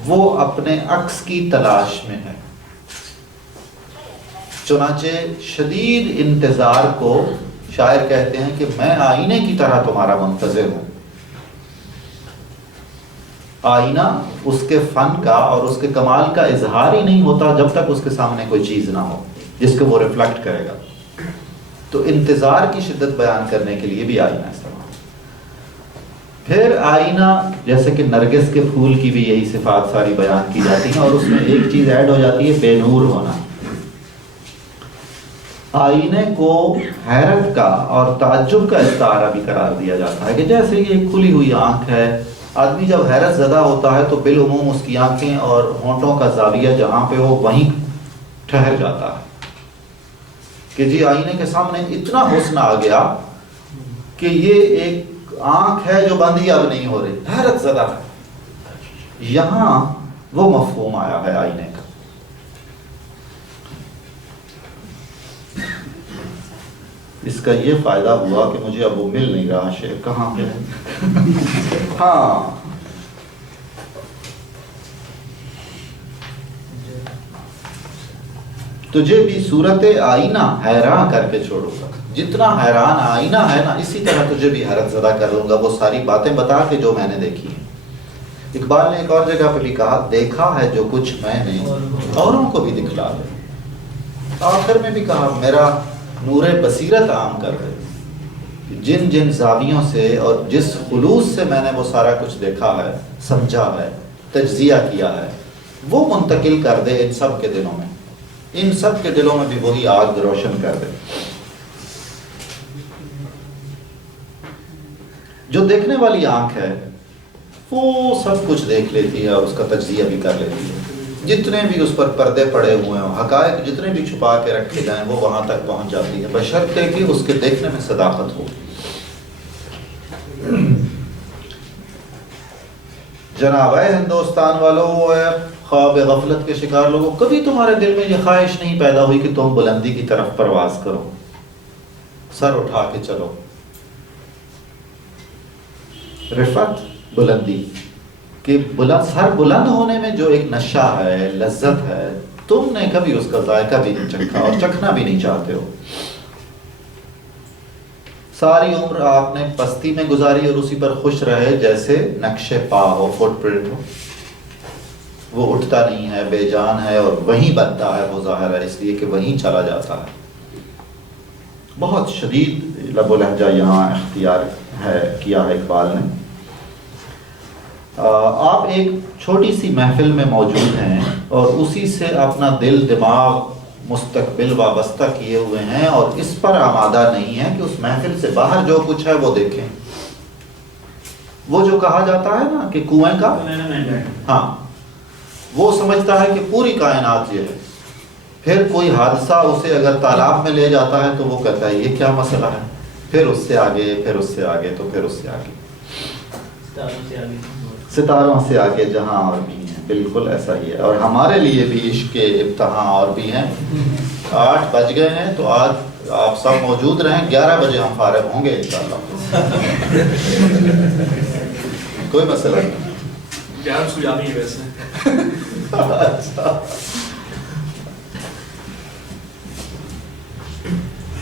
وہ اپنے عکس کی تلاش میں ہے. چنانچہ شدید انتظار کو شاعر کہتے ہیں کہ میں آئینے کی طرح تمہارا منتظر ہوں. آئینہ اس کے فن کا اور اس کے کمال کا اظہار ہی نہیں ہوتا جب تک اس کے سامنے کوئی چیز نہ ہو جس کو وہ ریفلیکٹ کرے گا. تو انتظار کی شدت بیان کرنے کے لیے بھی آئینہ استعمال. پھر آئینہ جیسے کہ نرگس کے پھول کی بھی یہی صفات ساری بیان کی جاتی ہیں، اور اس میں ایک چیز ایڈ ہو جاتی ہے بے نور ہونا. آئینے کو حیرت کا اور تعجب کا استعارہ بھی قرار دیا جاتا ہے کہ جیسے یہ ایک کھلی ہوئی آنکھ ہے، آدمی جب حیرت زدہ ہوتا ہے تو بالعموم اس کی آنکھیں اور ہونٹوں کا زاویہ جہاں پہ ہو وہیں ٹھہر جاتا ہے کہ جی آئینے کے سامنے اتنا حسن آ گیا کہ یہ ایک آنکھ ہے جو بند ہی اب نہیں ہو رہی، حیرت زدہ ہے. یہاں وہ مفہوم آیا ہے آئینے کا. اس کا یہ فائدہ ہوا کہ مجھے اب وہ مل نہیں رہا شعر کہاں پہ ہے. ہاں تجھے بھی صورت آئینہ حیران کر کے چھوڑوں گا. جتنا حیران آئینہ ہے نا اسی طرح تجھے بھی حیرت زدہ کر لوں گا وہ ساری باتیں بتا کے جو میں نے دیکھی ہیں. اقبال نے ایک اور جگہ پہ بھی کہا دیکھا ہے جو کچھ میں نے اوروں کو بھی دکھلا دے. آخر میں بھی کہا میرا نور بصیرت عام کر دے. جن جن زاویوں سے اور جس خلوص سے میں نے وہ سارا کچھ دیکھا ہے، سمجھا ہے، تجزیہ کیا ہے، وہ منتقل کر دے ان سب کے دلوں میں. ان سب کے دلوں میں بھی وہی آگ روشن کر دے. جو دیکھنے والی آنکھ ہے وہ سب کچھ دیکھ لیتی ہے اور اس کا تجزیہ بھی کر لیتی ہے. جتنے بھی اس پر پردے پڑے ہوئے ہوں، حقائق جتنے بھی چھپا کے رکھے جائیں وہ وہاں تک پہنچ جاتی ہے بشرطے کہ اس کے دیکھنے میں صداقت ہو. جناب اے ہندوستان والوں، اے خواب غفلت کے شکار لوگوں، کبھی تمہارے دل میں یہ خواہش نہیں پیدا ہوئی کہ تم بلندی کی طرف پرواز کرو، سر اٹھا کے چلو. رفعت بلندی کہ سر بلند ہونے میں جو ایک نشہ ہے، لذت ہے، تم نے کبھی اس کا ذائقہ بھی نہیں چکھا اور چکھنا بھی نہیں چاہتے ہو. ساری عمر آپ نے پستی میں گزاری اور اسی پر خوش رہے جیسے نقش پا ہو، فٹ پرنٹ ہو. وہ اٹھتا نہیں ہے، بے جان ہے اور وہیں بنتا ہے. وہ ظاہر ہے اس لیے کہ وہیں چلا جاتا ہے. بہت شدید لب و لہجہ یہاں اختیار کیا ہے اقبال نے. آپ ایک چھوٹی سی محفل میں موجود ہیں اور اسی سے اپنا دل دماغ مستقبل وابستہ کیے ہوئے ہیں اور اس پر آمادہ نہیں ہے کہ اس محفل سے باہر جو کچھ ہے وہ دیکھیں. وہ جو کہا جاتا ہے نا کہ کنویں کا، ہاں وہ سمجھتا ہے کہ پوری کائنات یہ ہے. پھر کوئی حادثہ اسے اگر تالاب میں لے جاتا ہے تو وہ کہتا ہے یہ کیا مسئلہ ہے، پھر اس سے آگے، پھر اس سے آگے، تو پھر اس سے آگے، ستاروں سے آگے جہاں اور بھی ہیں. بالکل ایسا ہی ہے. اور ہمارے لیے بھی عشق کے امتحان اور بھی ہیں. 8 بج گئے ہیں تو آج آپ سب موجود رہیں، 11 بجے ہم فارغ ہوں گے انشاءاللہ. کوئی مسئلہ نہیں. 11 سو جانی ہے ویسے. اچھا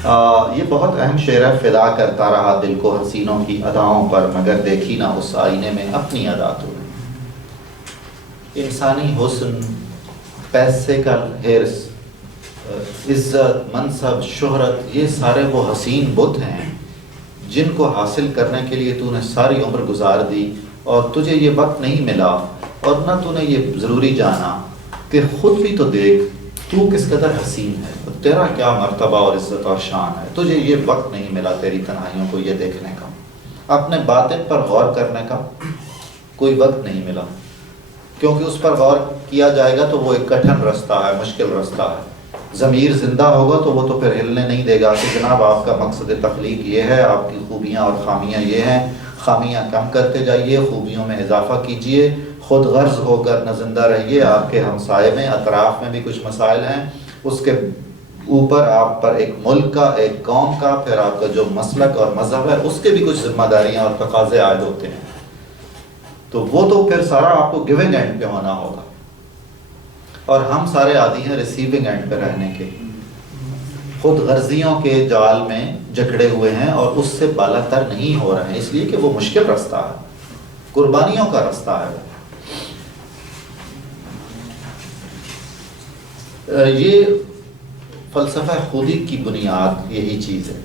یہ بہت اہم شعر ہے. فدا کرتا رہا دل کو حسینوں کی اداؤں پر، مگر دیکھی نہ اس آئینے میں اپنی ادا تو. انسانی حسن، پیسے کا حرص، عزت، منصب، شہرت، یہ سارے وہ حسین بت ہیں جن کو حاصل کرنے کے لیے تو نے ساری عمر گزار دی، اور تجھے یہ وقت نہیں ملا، اور نہ تو نے یہ ضروری جانا کہ خود بھی تو دیکھ تو کس قدر حسین ہے، تیرا کیا مرتبہ اور عزت اور شان ہے. تجھے یہ وقت نہیں ملا تیری تنہائیوں کو یہ دیکھنے کا، اپنے باطن پر غور کرنے کا کوئی وقت نہیں ملا، کیونکہ اس پر غور کیا جائے گا تو وہ ایک کٹھن رستہ ہے، مشکل رستہ ہے. ضمیر زندہ ہوگا تو وہ تو پھر ہلنے نہیں دے گا کہ جناب آپ کا مقصد تخلیق یہ ہے، آپ کی خوبیاں اور خامیاں یہ ہیں، خامیاں کم کرتے جائیے، خوبیوں میں اضافہ کیجئے، خود غرض ہو کر نہ زندہ رہیے. آپ کے ہمسائے میں، اطراف میں بھی کچھ مسائل ہیں، اس کے اوپر آپ پر ایک ملک کا، ایک قوم کا، پھر آپ کا جو مسلک اور مذہب ہے اس کے بھی کچھ ذمہ داریاں اور تقاضے عائد ہوتے ہیں. تو وہ تو پھر سارا آپ کو گیونگ اینڈ پہ ہونا ہوگا، اور ہم سارے عادی ہیں ریسیونگ اینڈ پہ رہنے کے، خود غرضیوں کے جال میں جکڑے ہوئے ہیں اور اس سے بالا تر نہیں ہو رہے ہیں، اس لیے کہ وہ مشکل رستہ ہے، قربانیوں کا رستہ ہے. یہ فلسفہ خودی کی بنیاد یہی چیز ہے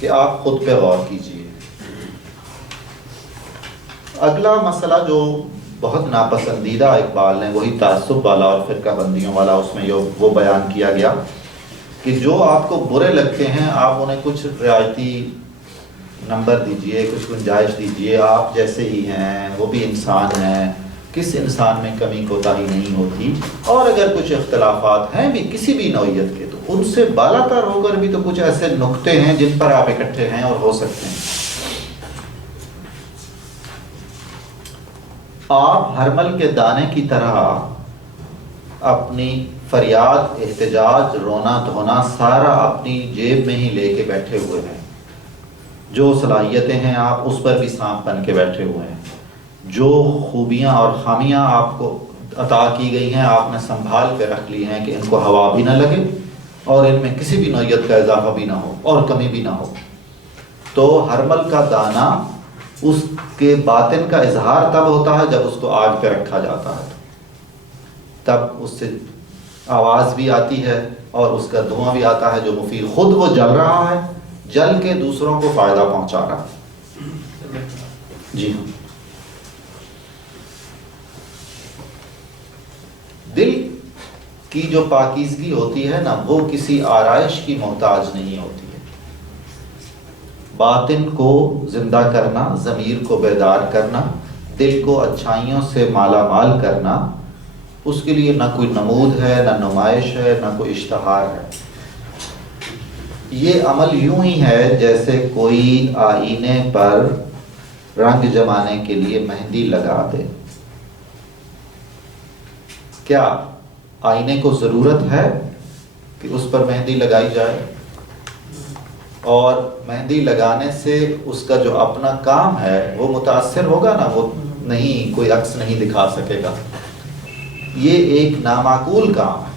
کہ آپ خود پہ غور کیجئے. اگلا مسئلہ جو بہت ناپسندیدہ اقبال نے، وہی تعصب والا اور فرقہ بندیوں والا، اس میں وہ بیان کیا گیا کہ جو آپ کو برے لگتے ہیں آپ انہیں کچھ رعایتی نمبر دیجئے، کچھ گنجائش دیجئے، آپ جیسے ہی ہیں، وہ بھی انسان ہیں، کس انسان میں کمی کوتاہی نہیں ہوتی، اور اگر کچھ اختلافات ہیں بھی کسی بھی نوعیت کے تو ان سے بالا تر ہو کر بھی تو کچھ ایسے نقطے ہیں جن پر آپ اکٹھے ہیں اور ہو سکتے ہیں. آپ ہرمل کے دانے کی طرح اپنی فریاد، احتجاج، رونا دھونا سارا اپنی جیب میں ہی لے کے بیٹھے ہوئے ہیں. جو صلاحیتیں ہیں آپ اس پر بھی سانپ بن کے بیٹھے ہوئے ہیں. جو خوبیاں اور خامیاں آپ کو عطا کی گئی ہیں آپ نے سنبھال کے رکھ لی ہیں کہ ان کو ہوا بھی نہ لگے اور ان میں کسی بھی نوعیت کا اضافہ بھی نہ ہو اور کمی بھی نہ ہو. تو ہرمل کا دانہ اس کے باطن کا اظہار تب ہوتا ہے جب اس کو آگ پہ رکھا جاتا ہے، تب اس سے آواز بھی آتی ہے اور اس کا دھواں بھی آتا ہے جو مفید، خود وہ جل رہا ہے، جل کے دوسروں کو فائدہ پہنچا رہا ہے. جی ہاں، دل کی جو پاکیزگی ہوتی ہے نا، وہ کسی آرائش کی محتاج نہیں ہوتی ہے. باطن کو زندہ کرنا، ضمیر کو بیدار کرنا، دل کو اچھائیوں سے مالا مال کرنا، اس کے لیے نہ کوئی نمود ہے، نہ نمائش ہے، نہ کوئی اشتہار ہے. یہ عمل یوں ہی ہے جیسے کوئی آئینے پر رنگ جمانے کے لیے مہندی لگا دے. کیا آئینے کو ضرورت ہے کہ اس پر مہندی لگائی جائے؟ اور مہندی لگانے سے اس کا جو اپنا کام ہے وہ متاثر ہوگا نا، وہ نہیں، کوئی عکس نہیں دکھا سکے گا. یہ ایک نامعقول کام ہے.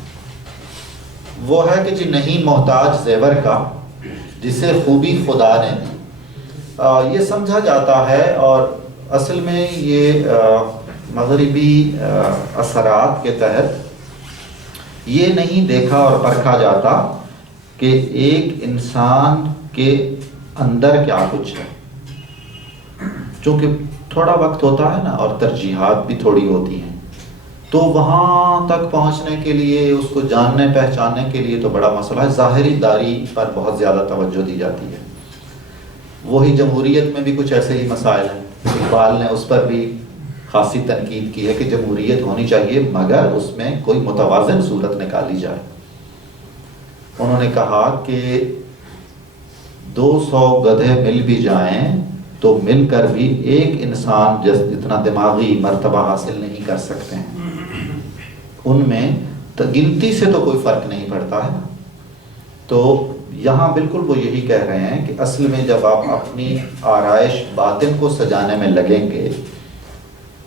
وہ ہے کہ جی نہیں محتاج زیور کا، جسے خوبی خدا نے دی. یہ سمجھا جاتا ہے، اور اصل میں یہ مغربی اثرات کے تحت یہ نہیں دیکھا اور پرکھا جاتا کہ ایک انسان کے اندر کیا کچھ ہے. چونکہ تھوڑا وقت ہوتا ہے نا اور ترجیحات بھی تھوڑی ہوتی ہیں، تو وہاں تک پہنچنے کے لیے، اس کو جاننے پہچاننے کے لیے تو بڑا مسئلہ ہے. ظاہری داری پر بہت زیادہ توجہ دی جاتی ہے. وہی جمہوریت میں بھی کچھ ایسے ہی مسائل ہیں. اقبال نے اس پر بھی خاصی تنقید کی ہے کہ جمہوریت ہونی چاہیے مگر اس میں کوئی متوازن صورت نکالی جائے. انہوں نے کہا کہ 200 گدھے مل بھی جائیں تو مل کر بھی ایک انسان جتنا دماغی مرتبہ حاصل نہیں کر سکتے ہیں. ان میں گنتی سے تو کوئی فرق نہیں پڑتا ہے. تو یہاں بالکل وہ یہی کہہ رہے ہیں کہ اصل میں جب آپ اپنی آرائش باطن کو سجانے میں لگیں گے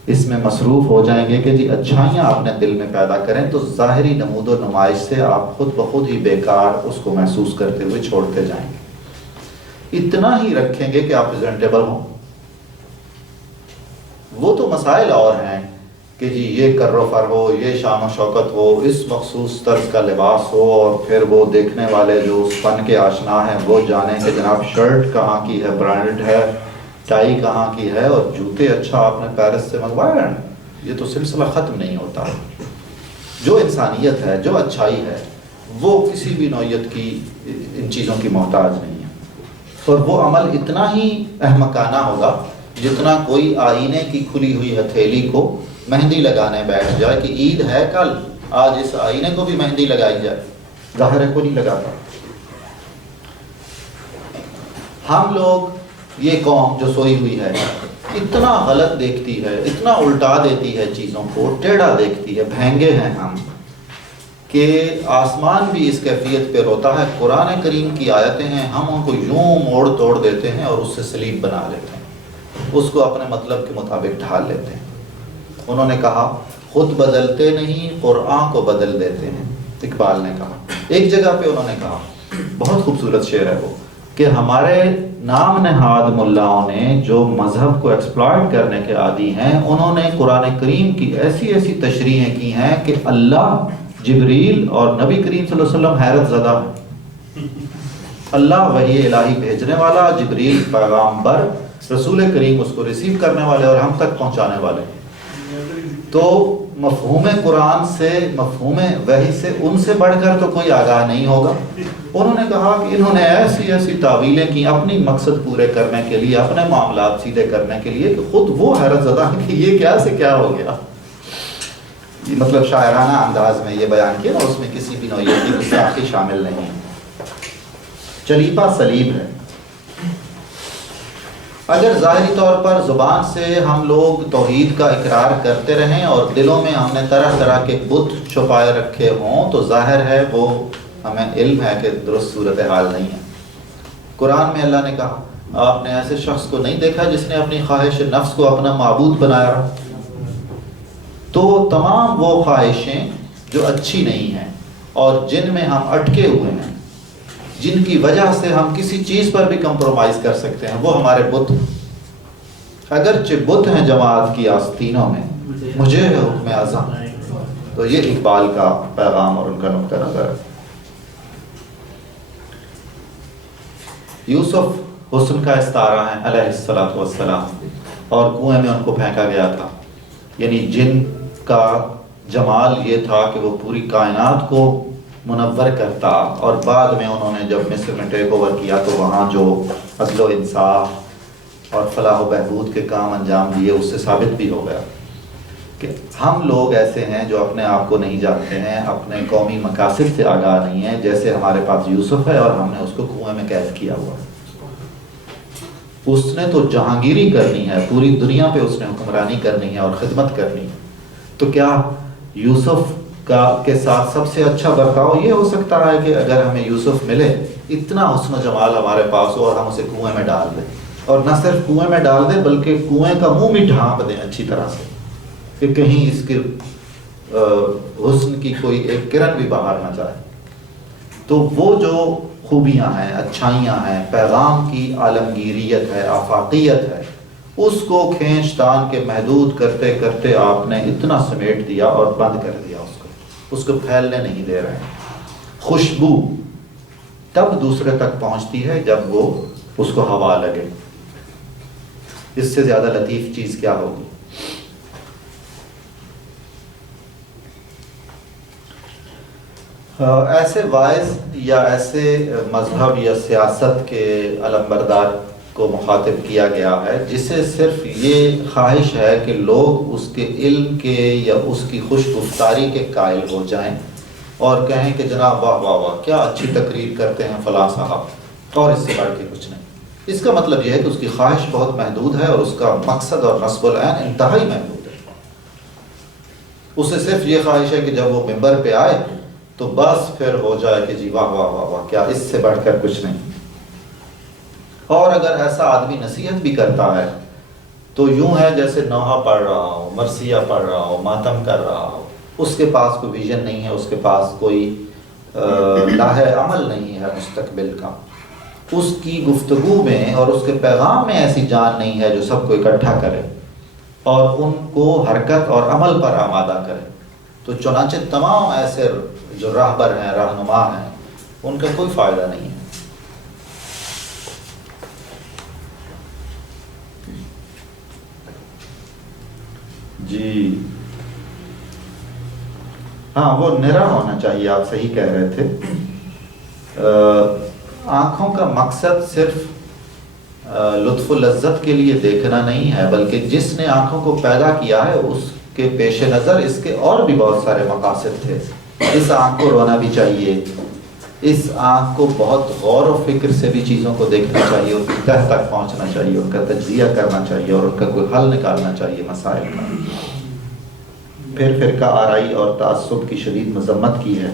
اس میں مصروف ہو جائیں گے کہ جی اچھائیاں اپنے دل میں پیدا کریں، تو ظاہری نمود و نمائش سے آپ خود بخود ہی بیکار اس کو محسوس کرتے ہوئے چھوڑتے جائیں گے۔ اتنا ہی رکھیں گے کہ آپ پریزنٹیبل ہوں۔ وہ تو مسائل اور ہیں کہ جی یہ کر و فر ہو، یہ شان و شوکت ہو، اس مخصوص طرز کا لباس ہو، اور پھر وہ دیکھنے والے جو اس فن کے آشنا ہیں وہ جانیں کہ جناب شرٹ کہاں کی ہے، برانڈڈ ہے، ٹائی کہاں کی ہے، اور جوتے اچھا آپ نے پیرس سے منگوایا ہے۔ یہ تو سلسلہ ختم نہیں ہوتا۔ جو انسانیت ہے، جو اچھائی ہے، وہ کسی بھی نوعیت کی ان چیزوں کی محتاج نہیں ہے، اور وہ عمل اتنا ہی احمقانہ ہوگا جتنا کوئی آئینے کی کھلی ہوئی ہتھیلی کو مہندی لگانے بیٹھ جائے کہ عید ہے کل، آج اس آئینے کو بھی مہندی لگائی جائے۔ ظاہر ہے کو نہیں لگاتا۔ ہم لوگ، یہ قوم جو سوئی ہوئی ہے، اتنا غلط دیکھتی ہے، اتنا الٹا دیتی ہے چیزوں کو، ٹیڑھا دیکھتی ہے، بھینگے ہیں ہم، کہ آسمان بھی اس کیفیت پہ روتا ہے۔ قرآن کریم کی آیتیں ہیں، ہم ان کو یوں موڑ توڑ دیتے ہیں اور اس سے سلیب بنا لیتے ہیں، اس کو اپنے مطلب کے مطابق ڈھال لیتے ہیں۔ انہوں نے کہا خود بدلتے نہیں، قرآن کو بدل دیتے ہیں، اقبال نے کہا۔ ایک جگہ پہ انہوں نے کہا، بہت خوبصورت شعر ہے وہ، کہ ہمارے نام نہاد ملاؤں نے جو مذہب کو ایکسپلائٹ کرنے کے عادی ہیں، انہوں نے قرآن کریم کی ایسی ایسی تشریحیں کی ہیں کہ اللہ، جبریل اور نبی کریم صلی اللہ علیہ وسلم حیرت زدہ ہیں۔ اللہ وحی الہی بھیجنے والا، جبریل پیغامبر، رسول کریم اس کو ریسیو کرنے والے اور ہم تک پہنچانے والے۔ تو مفہوم قرآن سے، مفہوم وحی سے، ان سے بڑھ کر تو کوئی آگاہ نہیں ہوگا۔ انہوں نے کہا کہ انہوں نے ایسی ایسی تعویلیں کی اپنی مقصد پورے کرنے کے لیے، اپنے معاملات سیدھے کرنے کے لیے، کہ خود وہ حیرت زدہ ہے کہ یہ کیا سے کیا ہو گیا۔ مطلب شاعرانہ انداز میں یہ بیان کیا نا، اس میں کسی بھی نوعیت کی گستاخی شامل نہیں ہے۔ چلیپا سلیب ہے۔ اگر ظاہری طور پر زبان سے ہم لوگ توحید کا اقرار کرتے رہیں اور دلوں میں ہم نے طرح طرح کے بت چھپائے رکھے ہوں، تو ظاہر ہے وہ ہمیں علم ہے کہ درست صورتحال نہیں ہے۔ قرآن میں اللہ نے کہا، آپ نے ایسے شخص کو نہیں دیکھا جس نے اپنی خواہش نفس کو اپنا معبود بنایا رہا۔ تو تمام وہ خواہشیں جو اچھی نہیں ہیں اور جن میں ہم اٹکے ہوئے ہیں، جن کی وجہ سے ہم کسی چیز پر بھی کمپرومائز کر سکتے ہیں، وہ ہمارے بت، اگرچہ بت ہیں جماعت کی آستینوں میں، مجھے ہے حکم اعظم۔ تو یہ اقبال کا پیغام اور ان کا نقطہ نظر ہے۔ یوسف حسن کا استعارہ ہے علیہ الصلوۃ والسلام، اور کنویں میں ان کو پھینکا گیا تھا۔ یعنی جن کا جمال یہ تھا کہ وہ پوری کائنات کو منور کرتا، اور بعد میں انہوں نے جب مصر میں ٹیک اوور کیا تو وہاں جو عدل و انصاف اور فلاح و بہبود کے کام انجام دیے، اس سے ثابت بھی ہو گیا کہ ہم لوگ ایسے ہیں جو اپنے آپ کو نہیں جانتے ہیں، اپنے قومی مقاصد سے آگاہ نہیں ہیں، جیسے ہمارے پاس یوسف ہے اور ہم نے اس کو کنویں میں قید کیا ہوا ہے۔ اس نے تو جہانگیری کرنی ہے، پوری دنیا پہ اس نے حکمرانی کرنی ہے اور خدمت کرنی ہے۔ تو کیا یوسف کے ساتھ سب سے اچھا برتاؤ یہ ہو سکتا ہے کہ اگر ہمیں یوسف ملے، اتنا حسن و جمال ہمارے پاس ہو، اور ہم اسے کنویں میں ڈال دیں، اور نہ صرف کنویں میں ڈال دیں بلکہ کنویں کا منہ بھی ڈھانپ دیں اچھی طرح سے، کہ کہیں اس کے حسن کی کوئی ایک کرن بھی باہر نہ جائے۔ تو وہ جو خوبیاں ہیں، اچھائیاں ہیں، پیغام کی عالمگیریت ہے، آفاقیت ہے، اس کو کھینچ تان کے محدود کرتے کرتے آپ نے اتنا سمیٹ دیا اور بند کر دیا، اس کو پھیلنے نہیں دے رہے ہیں۔ خوشبو تب دوسرے تک پہنچتی ہے جب وہ اس کو ہوا لگے۔ اس سے زیادہ لطیف چیز کیا ہوگی؟ ایسے وائز یا ایسے مذہب یا سیاست کے علمبردار کو مخاطب کیا گیا ہے جسے صرف یہ خواہش ہے کہ لوگ اس کے علم کے یا اس کی خوش گفتاری کے قائل ہو جائیں اور کہیں کہ جناب واہ واہ واہ کیا اچھی تقریر کرتے ہیں فلاں صاحب، اور اس سے بڑھ کے کچھ نہیں۔ اس کا مطلب یہ ہے کہ اس کی خواہش بہت محدود ہے اور اس کا مقصد اور نصب العین انتہائی محدود ہے۔ اسے صرف یہ خواہش ہے کہ جب وہ ممبر پہ آئے تو بس پھر ہو جائے کہ جی واہ واہ واہ واہ کیا، اس سے بڑھ کر کچھ نہیں۔ اور اگر ایسا آدمی نصیحت بھی کرتا ہے تو یوں ہے جیسے نوحہ پڑھ رہا ہو، مرثیہ پڑھ رہا ہو، ماتم کر رہا ہو، اس کے پاس کوئی ویژن نہیں ہے، اس کے پاس کوئی لاہ عمل نہیں ہے مستقبل کا، اس کی گفتگو میں اور اس کے پیغام میں ایسی جان نہیں ہے جو سب کو اکٹھا کرے اور ان کو حرکت اور عمل پر آمادہ کرے۔ تو چنانچہ تمام ایسے جو راہبر ہیں، رہنما ہیں، ان کا کوئی فائدہ نہیں ہے۔ جی ہاں، وہ نرا ہونا چاہیے، آپ صحیح کہہ رہے تھے۔ آنکھوں کا مقصد صرف لطف و لذت کے لیے دیکھنا نہیں ہے، بلکہ جس نے آنکھوں کو پیدا کیا ہے اس کے پیش نظر اس کے اور بھی بہت سارے مقاصد تھے۔ اس آنکھ کو رونا بھی چاہیے، اس آنکھ کو بہت غور و فکر سے بھی چیزوں کو دیکھنا چاہیے، ان کی تہ تک پہنچنا چاہیے، ان کا تجزیہ کرنا چاہیے اور ان کا کوئی حل نکالنا چاہیے مسائل کا۔ پھر فرقہ آرائی اور تعصب کی شدید مذمت کی ہے۔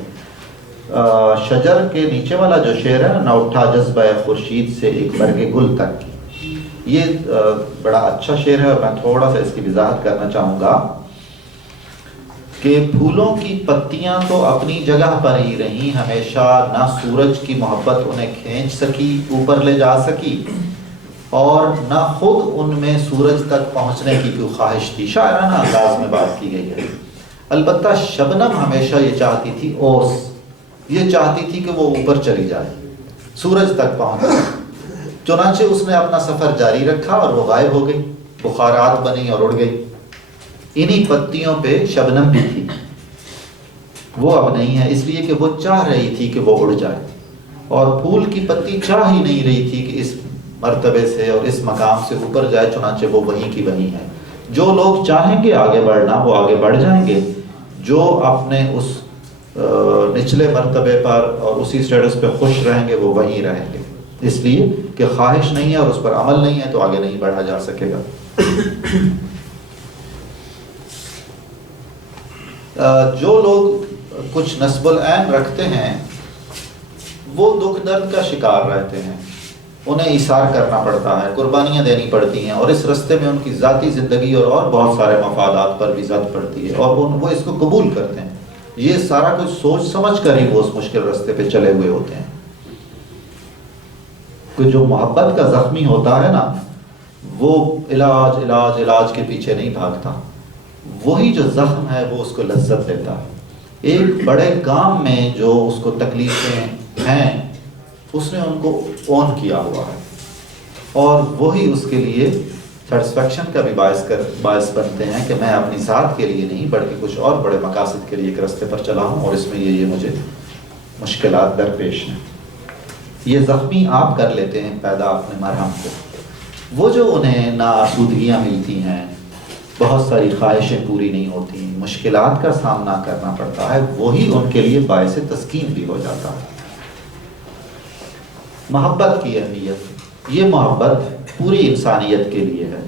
شجر کے نیچے والا جو شعر ہے، نہ اٹھا جذبہ خورشید سے ایک برگ گل تک کی، یہ بڑا اچھا شعر ہے اور میں تھوڑا سا اس کی وضاحت کرنا چاہوں گا کہ پھولوں کی پتیاں تو اپنی جگہ پر ہی رہیں ہمیشہ، نہ سورج کی محبت انہیں کھینچ سکی، اوپر لے جا سکی، اور نہ خود ان میں سورج تک پہنچنے کی کوئی خواہش تھی۔ شاعرانہ انداز میں بات کی گئی ہے۔ البتہ شبنم ہمیشہ یہ چاہتی تھی، اوس یہ چاہتی تھی کہ وہ اوپر چلی جائے، سورج تک پہنچ جائے۔ چنانچہ اس نے اپنا سفر جاری رکھا اور وہ غائب ہو گئی، بخارات بنی اور اڑ گئی۔ انہی پتیوں پہ شبنم بھی تھی، وہ اب نہیں ہے، اس لیے کہ وہ چاہ رہی تھی کہ وہ اڑ جائے، اور پھول کی پتی چاہ ہی نہیں رہی تھی کہ اس مرتبے سے اور اس مقام سے اوپر جائے، چنانچہ وہ وہیں کی وہیں ہے۔ جو لوگ چاہیں گے آگے بڑھنا وہ آگے بڑھ جائیں گے، جو اپنے اس نچلے مرتبے پر اور اسی سٹیٹس پہ خوش رہیں گے وہ وہیں رہیں گے، اس لیے کہ خواہش نہیں ہے اور اس پر عمل نہیں ہے تو آگے نہیں بڑھا جا سکے گا۔ جو لوگ کچھ نسب العین رکھتے ہیں وہ دکھ درد کا شکار رہتے ہیں، انہیں ایثار کرنا پڑتا ہے، قربانیاں دینی پڑتی ہیں، اور اس رستے میں ان کی ذاتی زندگی اور بہت سارے مفادات پر بھی زد پڑتی ہے، اور وہ اس کو قبول کرتے ہیں۔ یہ سارا کچھ سوچ سمجھ کر ہی وہ اس مشکل رستے پہ چلے ہوئے ہوتے ہیں۔ کہ جو محبت کا زخمی ہوتا ہے نا، وہ علاج علاج علاج کے پیچھے نہیں بھاگتا، وہی جو زخم ہے وہ اس کو لذت دیتا ہے۔ ایک بڑے کام میں جو اس کو تکلیفیں ہیں اس نے ان کو اون کیا ہوا ہے، اور وہی اس کے لیے سیٹسفیکشن کا بھی باعث بنتے ہیں کہ میں اپنی ذات کے لیے نہیں بلکہ کچھ اور بڑے مقاصد کے لیے ایک رستے پر چلا ہوں، اور اس میں یہ مجھے مشکلات درپیش ہیں۔ یہ زخمی آپ کر لیتے ہیں پیدا اپنے مرہم کو، وہ جو انہیں ناآسودگیاں ملتی ہیں، بہت ساری خواہشیں پوری نہیں ہوتی، مشکلات کا سامنا کرنا پڑتا ہے، وہی ان کے لیے باعث تسکین بھی ہو جاتا ہے۔ محبت کی اہمیت، یہ محبت پوری انسانیت کے لیے ہے،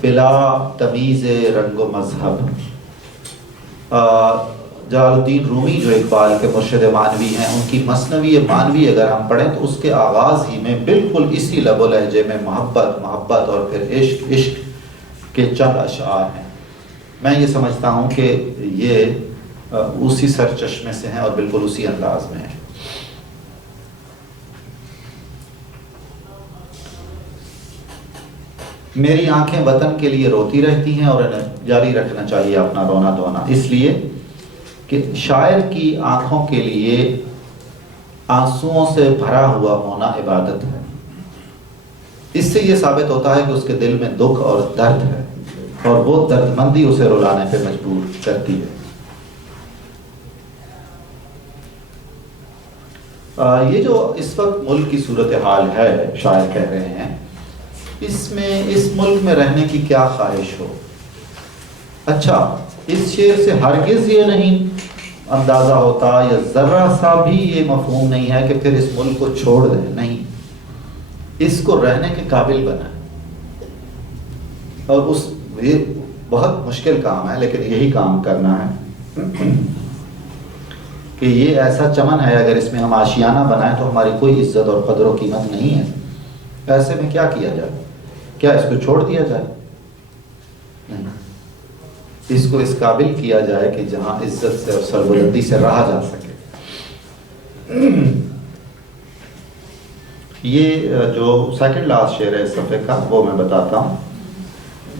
بلا تمیز رنگ و مذہب۔ جلال الدین رومی جو اقبال کے مرشد معنوی ہیں، ان کی مثنوی معنوی اگر ہم پڑھیں تو اس کے آغاز ہی میں بالکل اسی لب و لہجے میں محبت محبت اور پھر عشق عشق کے چند اشعار ہیں۔ میں یہ سمجھتا ہوں کہ یہ اسی سرچشمے سے ہیں اور بالکل اسی انداز میں ہیں۔ میری آنکھیں وطن کے لیے روتی رہتی ہیں اور انہیں جاری رکھنا چاہیے اپنا رونا دھونا، اس لیے کہ شاعر کی آنکھوں کے لیے آنسوؤں سے بھرا ہوا ہونا عبادت ہے۔ اس سے یہ ثابت ہوتا ہے کہ اس کے دل میں دکھ اور درد ہے، اور وہ درد مندی اسے رلانے پہ مجبور کرتی ہے۔ یہ جو اس وقت ملک کی صورتحال ہے، شاعر کہہ رہے ہیں، اس میں اس ملک میں رہنے کی کیا خواہش ہو۔ اچھا، اس شعر سے ہرگز یہ نہیں اندازہ ہوتا یا ذرا سا بھی یہ مفہوم نہیں ہے کہ پھر اس ملک کو چھوڑ دیں، نہیں، اس کو رہنے کے قابل بنائیں، اور یہ بہت مشکل کام ہے لیکن یہی کام کرنا ہے کہ یہ ایسا چمن ہے، اگر اس میں ہم آشیانہ بنائیں تو ہماری کوئی عزت اور قدر و قیمت نہیں ہے۔ ایسے میں کیا کیا جائے، کیا اس کو چھوڑ دیا جائے؟ نہیں، اس کو اس قابل کیا جائے کہ جہاں عزت سے اور سربلندی سے رہا جا سکے۔ یہ جو سیکنڈ لاسٹ شعر ہے اس صفحے کا وہ میں بتاتا ہوں۔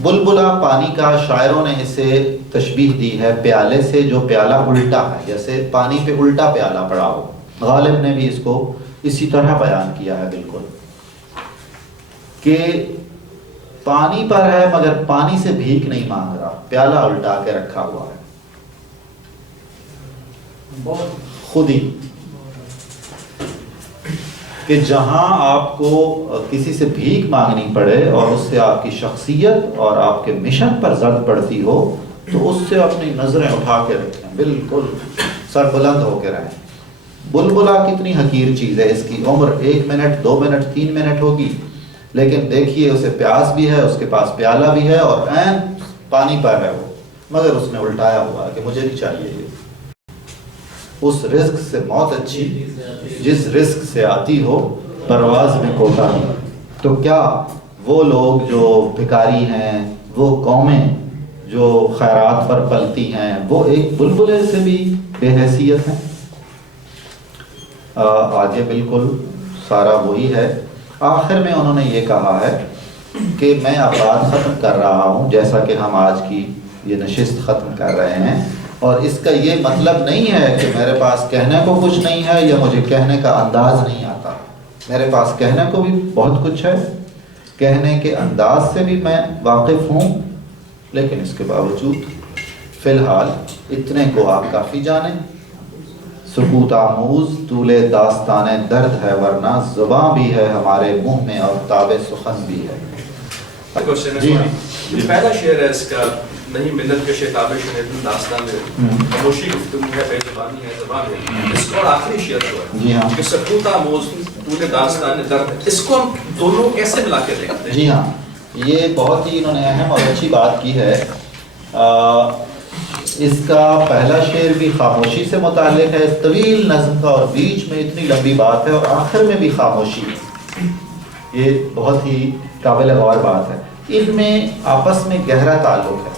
بلبلا پانی کا، شاعروں نے اسے تشبیہ دی ہے پیالے سے جو پیالہ الٹا ہے، جیسے پانی پہ الٹا پیالہ پڑا ہو۔ غالب نے بھی اس کو اسی طرح بیان کیا ہے بالکل، کہ پانی پر ہے مگر پانی سے بھیک نہیں مانگ رہا، پیالہ الٹا کے رکھا ہوا ہے خود ہی، کہ جہاں آپ کو کسی سے بھیک مانگنی پڑے اور اس سے آپ کی شخصیت اور آپ کے مشن پر زد پڑتی ہو تو اس سے اپنی نظریں اٹھا کے رکھیں، بالکل سربلند ہو کے رہیں۔ بلبلا کتنی حقیر چیز ہے، اس کی عمر 1 منٹ 2 منٹ 3 منٹ ہوگی، لیکن دیکھیے اسے پیاس بھی ہے، اس کے پاس پیالہ بھی ہے اور عین پانی پر ہے وہ، مگر اس نے الٹایا ہوا کہ مجھے نہیں چاہیے یہ۔ اس رزق سے موت اچھی جس رزق سے آتی ہو پرواز میں کوتا ہے۔ تو کیا وہ لوگ جو بھکاری ہیں، وہ قومیں جو خیرات پر پلتی ہیں، وہ ایک بلبلے سے بھی بے حیثیت ہیں؟ آگے بالکل سارا وہی ہے۔ آخر میں انہوں نے یہ کہا ہے کہ میں اب بات ختم کر رہا ہوں، جیسا کہ ہم آج کی یہ نشست ختم کر رہے ہیں، اور اس کا یہ مطلب نہیں ہے کہ میرے پاس کہنے کو کچھ نہیں ہے یا مجھے کہنے کا انداز نہیں آتا۔ میرے پاس کہنے کو بھی بہت کچھ ہے، کہنے کے انداز سے بھی میں واقف ہوں، لیکن اس کے باوجود فی الحال اتنے کو آپ کافی جانیں۔ سکوت آموز طول داستان درد ہے، ورنہ زباں بھی ہے ہمارے منہ میں اور تاب سخن بھی ہے۔ جی یہ پہلا شعر ہے اس کا، نہیں منت کے شتاب شنیدن داستان میں خاموشی گفتگو ہے، بے زبانی ہے زبان ہے، اس کو اور آخری شعر جو ہے جی ہاں، کہ سکوت آموز طول داستان درد، اس کو ہم دونوں کیسے ملا کے دیکھتے ہیں؟ جی ہاں، یہ بہت ہی انہوں نے اہم اور اچھی بات کی ہے۔ اس کا پہلا شعر بھی خاموشی سے متعلق ہے، طویل نظم کا، اور بیچ میں اتنی لمبی بات ہے اور آخر میں بھی خاموشی ہے۔ یہ بہت ہی قابل غور بات ہے۔ ان میں آپس میں گہرا تعلق ہے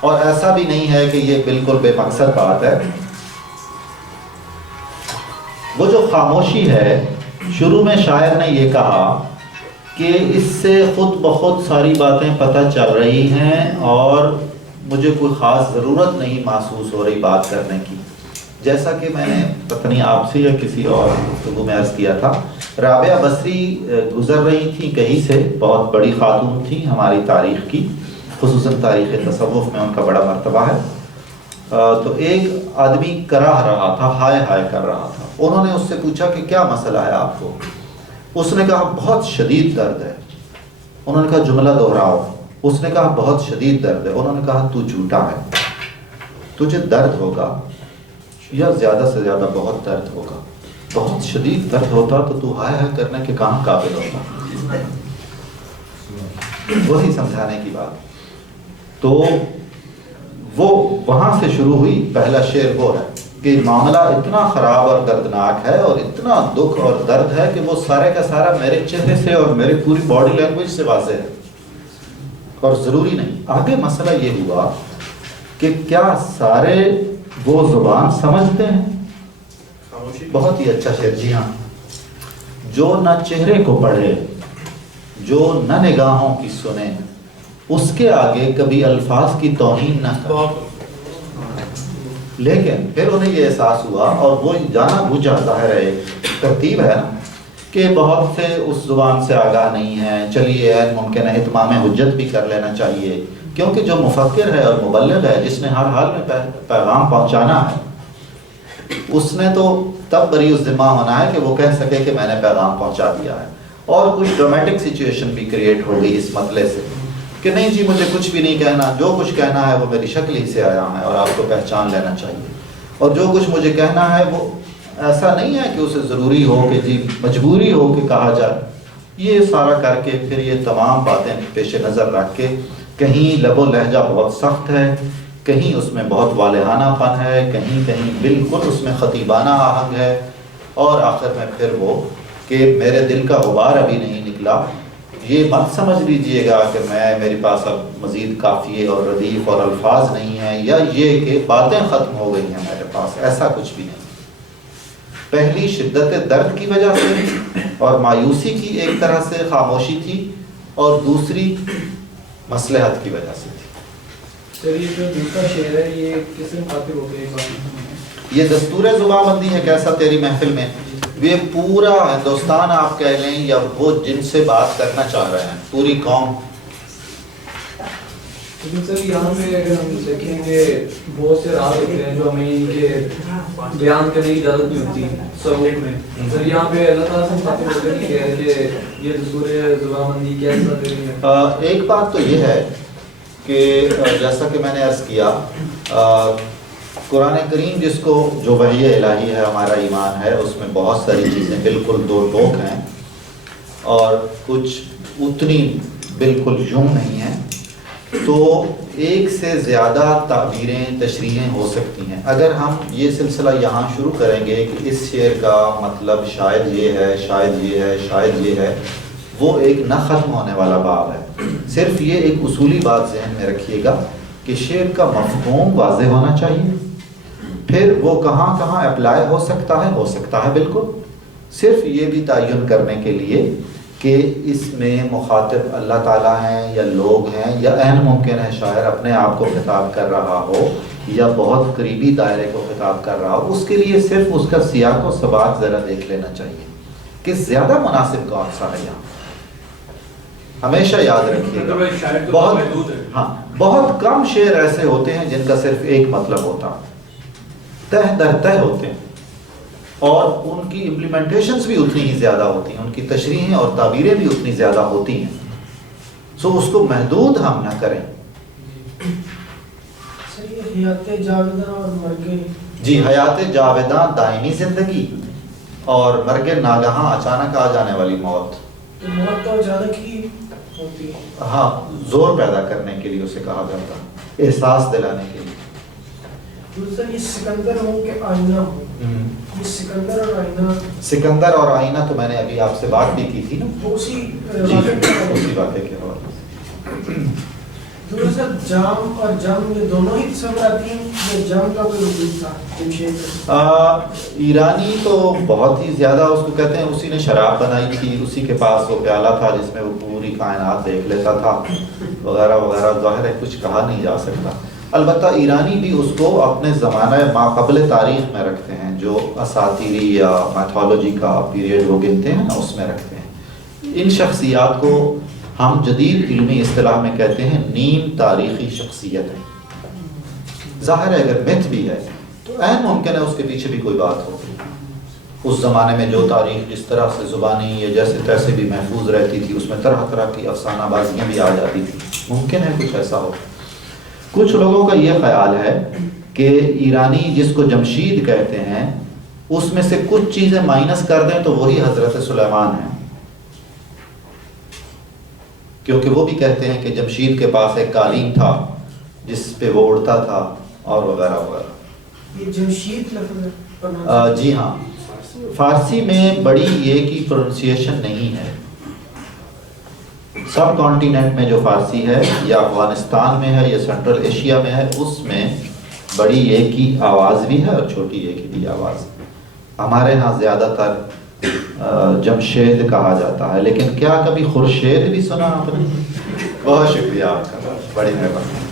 اور ایسا بھی نہیں ہے کہ یہ بالکل بے مقصد بات ہے۔ وہ جو خاموشی ہے، شروع میں شاعر نے یہ کہا کہ اس سے خود بخود ساری باتیں پتہ چل رہی ہیں اور مجھے کوئی خاص ضرورت نہیں محسوس ہو رہی بات کرنے کی، جیسا کہ میں نے پتہ نہیں آپ سے یا کسی اور گفتگو میں عرض کیا تھا۔ رابعہ بصری گزر رہی تھیں کہیں سے، بہت بڑی خاتون تھیں ہماری تاریخ کی، خصوصاً تاریخ تصوف میں ان کا بڑا مرتبہ ہے۔ تو ایک آدمی کراہ رہا تھا، ہائے ہائے کر رہا تھا۔ انہوں نے اس سے پوچھا کہ کیا مسئلہ ہے آپ کو؟ اس نے کہا بہت شدید درد ہے۔ انہوں نے کہا جملہ دہراؤ۔ اس نے کہا بہت شدید درد ہے۔ انہوں نے کہا تو جھوٹا ہے، تجھے درد ہوگا یا زیادہ سے زیادہ بہت درد ہوگا۔ بہت شدید درد ہوتا تو ہائے ہائے کرنے کے کہاں قابل ہوتا؟ وہی سمجھانے کی بات۔ تو وہ وہاں سے شروع ہوئی۔ پہلا شعر وہ ہے کہ معاملہ اتنا خراب اور دردناک ہے اور اتنا دکھ اور درد ہے کہ وہ سارے کا سارا میرے چہرے سے اور میرے پوری باڈی لینگویج سے واضح ہے اور ضروری نہیں۔ آگے مسئلہ یہ ہوا کہ کیا سارے وہ زبان سمجھتے ہیں؟ بہت ہی اچھا شعر، جی ہاں۔ جو نہ چہرے کو پڑھے، جو نہ نگاہوں کی سنے، اس کے آگے کبھی الفاظ کی توہین نہ کرے۔ لیکن پھر انہیں یہ احساس ہوا، اور وہ جانا بوجھا ظاہر ہے ترتیب ہے نا، کہ بہت سے اس زبان سے آگاہ نہیں ہیں، چلیے ممکن ہے اتمام حجت بھی کر لینا چاہیے، کیونکہ جو مفکر ہے اور مبلغ ہے، جس نے ہر حال میں پیغام پہنچانا ہے، اس نے تو تب بری الذمہ ہونا ہے کہ وہ کہہ سکے کہ میں نے پیغام پہنچا دیا ہے۔ اور کچھ ڈرامیٹک سچویشن بھی کریٹ ہو گئی اس مسئلے سے کہ نہیں جی مجھے کچھ بھی نہیں کہنا، جو کچھ کہنا ہے وہ میری شکل ہی سے آیا ہے اور آپ کو پہچان لینا چاہیے، اور جو کچھ مجھے کہنا ہے وہ ایسا نہیں ہے کہ اسے ضروری ہو کہ جی مجبوری ہو کہ کہا جائے۔ یہ سارا کر کے پھر یہ تمام باتیں پیش نظر رکھ کے کہیں لب و لہجہ بہت سخت ہے، کہیں اس میں بہت والہانہ پن ہے، کہیں کہیں بالکل اس میں خطیبانہ آہنگ ہے، اور آخر میں پھر وہ کہ میرے دل کا غبار ابھی نہیں نکلا، یہ مت سمجھ لیجئے گا کہ میرے پاس اب مزید قافیے اور ردیف اور الفاظ نہیں ہیں، یا یہ کہ باتیں ختم ہو گئی ہیں میرے پاس، ایسا کچھ بھی نہیں۔ پہلی شدت درد کی وجہ سے اور مایوسی کی ایک طرح سے خاموشی تھی، اور دوسری مصلحت کی وجہ سے تھی۔ سر یہ جو دوسرا شعر ہے یہ کس سے مخاطب ہو گیا؟ یہ دستور زبان بندی ہے کیسا تیری محفل میں، یہ پورا ہندوستان آپ کہہ لیں، یا وہ جن سے بات کرنا چاہ رہے ہیں، پوری قوم۔ لیکن سر یہاں پہ اگر ہم دیکھیں گے بہت سے راز ہوتے ہیں جو ہمیں ان کے بیان کرنے کی اجازت نہیں ہوتی سبوک میں۔ سر یہاں پہ اللہ تعالیٰ سے مخاطب ہوتے ہیں کہ یہ دستور زبان بندی کیسا تیری ہے؟ ایک بات تو یہ ہے کہ جیسا کہ میں نے عرض کیا، قرآن کریم جس کو جو وحی الہی ہے، ہمارا ایمان ہے، اس میں بہت ساری چیزیں بالکل دو ٹوک ہیں اور کچھ اتنی بالکل یوں نہیں ہیں، تو ایک سے زیادہ تعبیریں تشریحیں ہو سکتی ہیں۔ اگر ہم یہ سلسلہ یہاں شروع کریں گے کہ اس شعر کا مطلب شاید یہ ہے، شاید یہ ہے، شاید یہ ہے، وہ ایک نہ ختم ہونے والا باب ہے۔ صرف یہ ایک اصولی بات ذہن میں رکھیے گا کہ شعر کا مفہوم واضح ہونا چاہیے، پھر وہ کہاں کہاں اپلائی ہو سکتا ہے بالکل، صرف یہ بھی تعین کرنے کے لیے کہ اس میں مخاطب اللہ تعالیٰ ہیں یا لوگ ہیں، یا عین ممکن ہے شاعر اپنے آپ کو خطاب کر رہا ہو یا بہت قریبی دائرے کو خطاب کر رہا ہو، اس کے لیے صرف اس کا سیاق و سباق ذرا دیکھ لینا چاہیے کہ زیادہ مناسب کون سا ہے۔ یہاں ہمیشہ یاد رکھیے گا بہت کم شعر ایسے ہوتے ہیں جن کا صرف ایک مطلب ہوتا، تہ در تہ ہوتے ہیں، اور ان کی امپلیمنٹیشنز بھی اتنی ہی زیادہ ہوتی ہیں، ان کی تشریحیں اور تعبیریں بھی اتنی زیادہ ہوتی ہیں، سو اس کو محدود ہم نہ کریں۔ سر یہ حیات جاویداں اور مرگ، جی، حیات جاویداں دائمی زندگی، اور مرگ ناگہاں اچانک آ جانے والی موت۔ تو موت تو اچانک ہی ہوتی ہے، ہاں، زور پیدا کرنے کے لیے اسے کہا جاتا ہے، احساس دلانے کے لیے۔ دوسرا یہ سکندر ہو کہ آئینہ ہو، یہ سکندر اور آئینہ، سکندر اور آئینہ تو میں نے ابھی آپ سے بات بھی کی تھی نا، اسی جی اسی واقعے کے حوالے سے۔ دوسرا جام اور جم یہ دونوں ہی تصور آتی ہیں، یہ جم کا کوئی وجود تھا جمشید؟ ایرانی تو بہت ہی زیادہ اس کو کہتے ہیں، اسی نے شراب بنائی تھی، اسی کے پاس وہ پیالہ تھا جس میں وہ پوری کائنات دیکھ لیتا تھا، وغیرہ وغیرہ، ظاہر ہے کچھ کہا نہیں جا سکتا۔ البتہ ایرانی بھی اس کو اپنے زمانہ ماقبل تاریخ میں رکھتے ہیں، جو اساطیری یا میتھولوجی کا پیریڈ وہ گنتے ہیں نا، اس میں رکھتے ہیں۔ ان شخصیات کو ہم جدید علمی اصطلاح میں کہتے ہیں نیم تاریخی شخصیت ہے۔ ظاہر ہے اگر متھ بھی ہے تو عین ممکن ہے اس کے پیچھے بھی کوئی بات ہو، اس زمانے میں جو تاریخ جس طرح سے زبانی یا جیسے تیسے بھی محفوظ رہتی تھی، اس میں طرح طرح کی افسانہ بازیاں بھی آ جاتی تھی، ممکن ہے کچھ ایسا ہو۔ کچھ لوگوں کا یہ خیال ہے کہ ایرانی جس کو جمشید کہتے ہیں، اس میں سے کچھ چیزیں مائنس کر دیں تو وہی حضرت سلیمان ہیں، کیونکہ وہ بھی کہتے ہیں کہ جمشید کے پاس ایک قالین تھا جس پہ وہ اڑتا تھا، اور وغیرہ وغیرہ۔ یہ جمشید لفظ جی ہاں، فارسی میں بڑی یہ کی پروننسیشن نہیں ہے۔ سب کانٹیننٹ میں جو فارسی ہے، یا افغانستان میں ہے یا سینٹرل ایشیا میں ہے، اس میں بڑی یہ کی آواز بھی ہے اور چھوٹی یہ کی بھی آواز ہے۔ ہمارے ہاں زیادہ تر جمشید کہا جاتا ہے، لیکن کیا کبھی خورشید بھی سنا آپ نے؟ بہت شکریہ آپ کا، بڑی مہربانی۔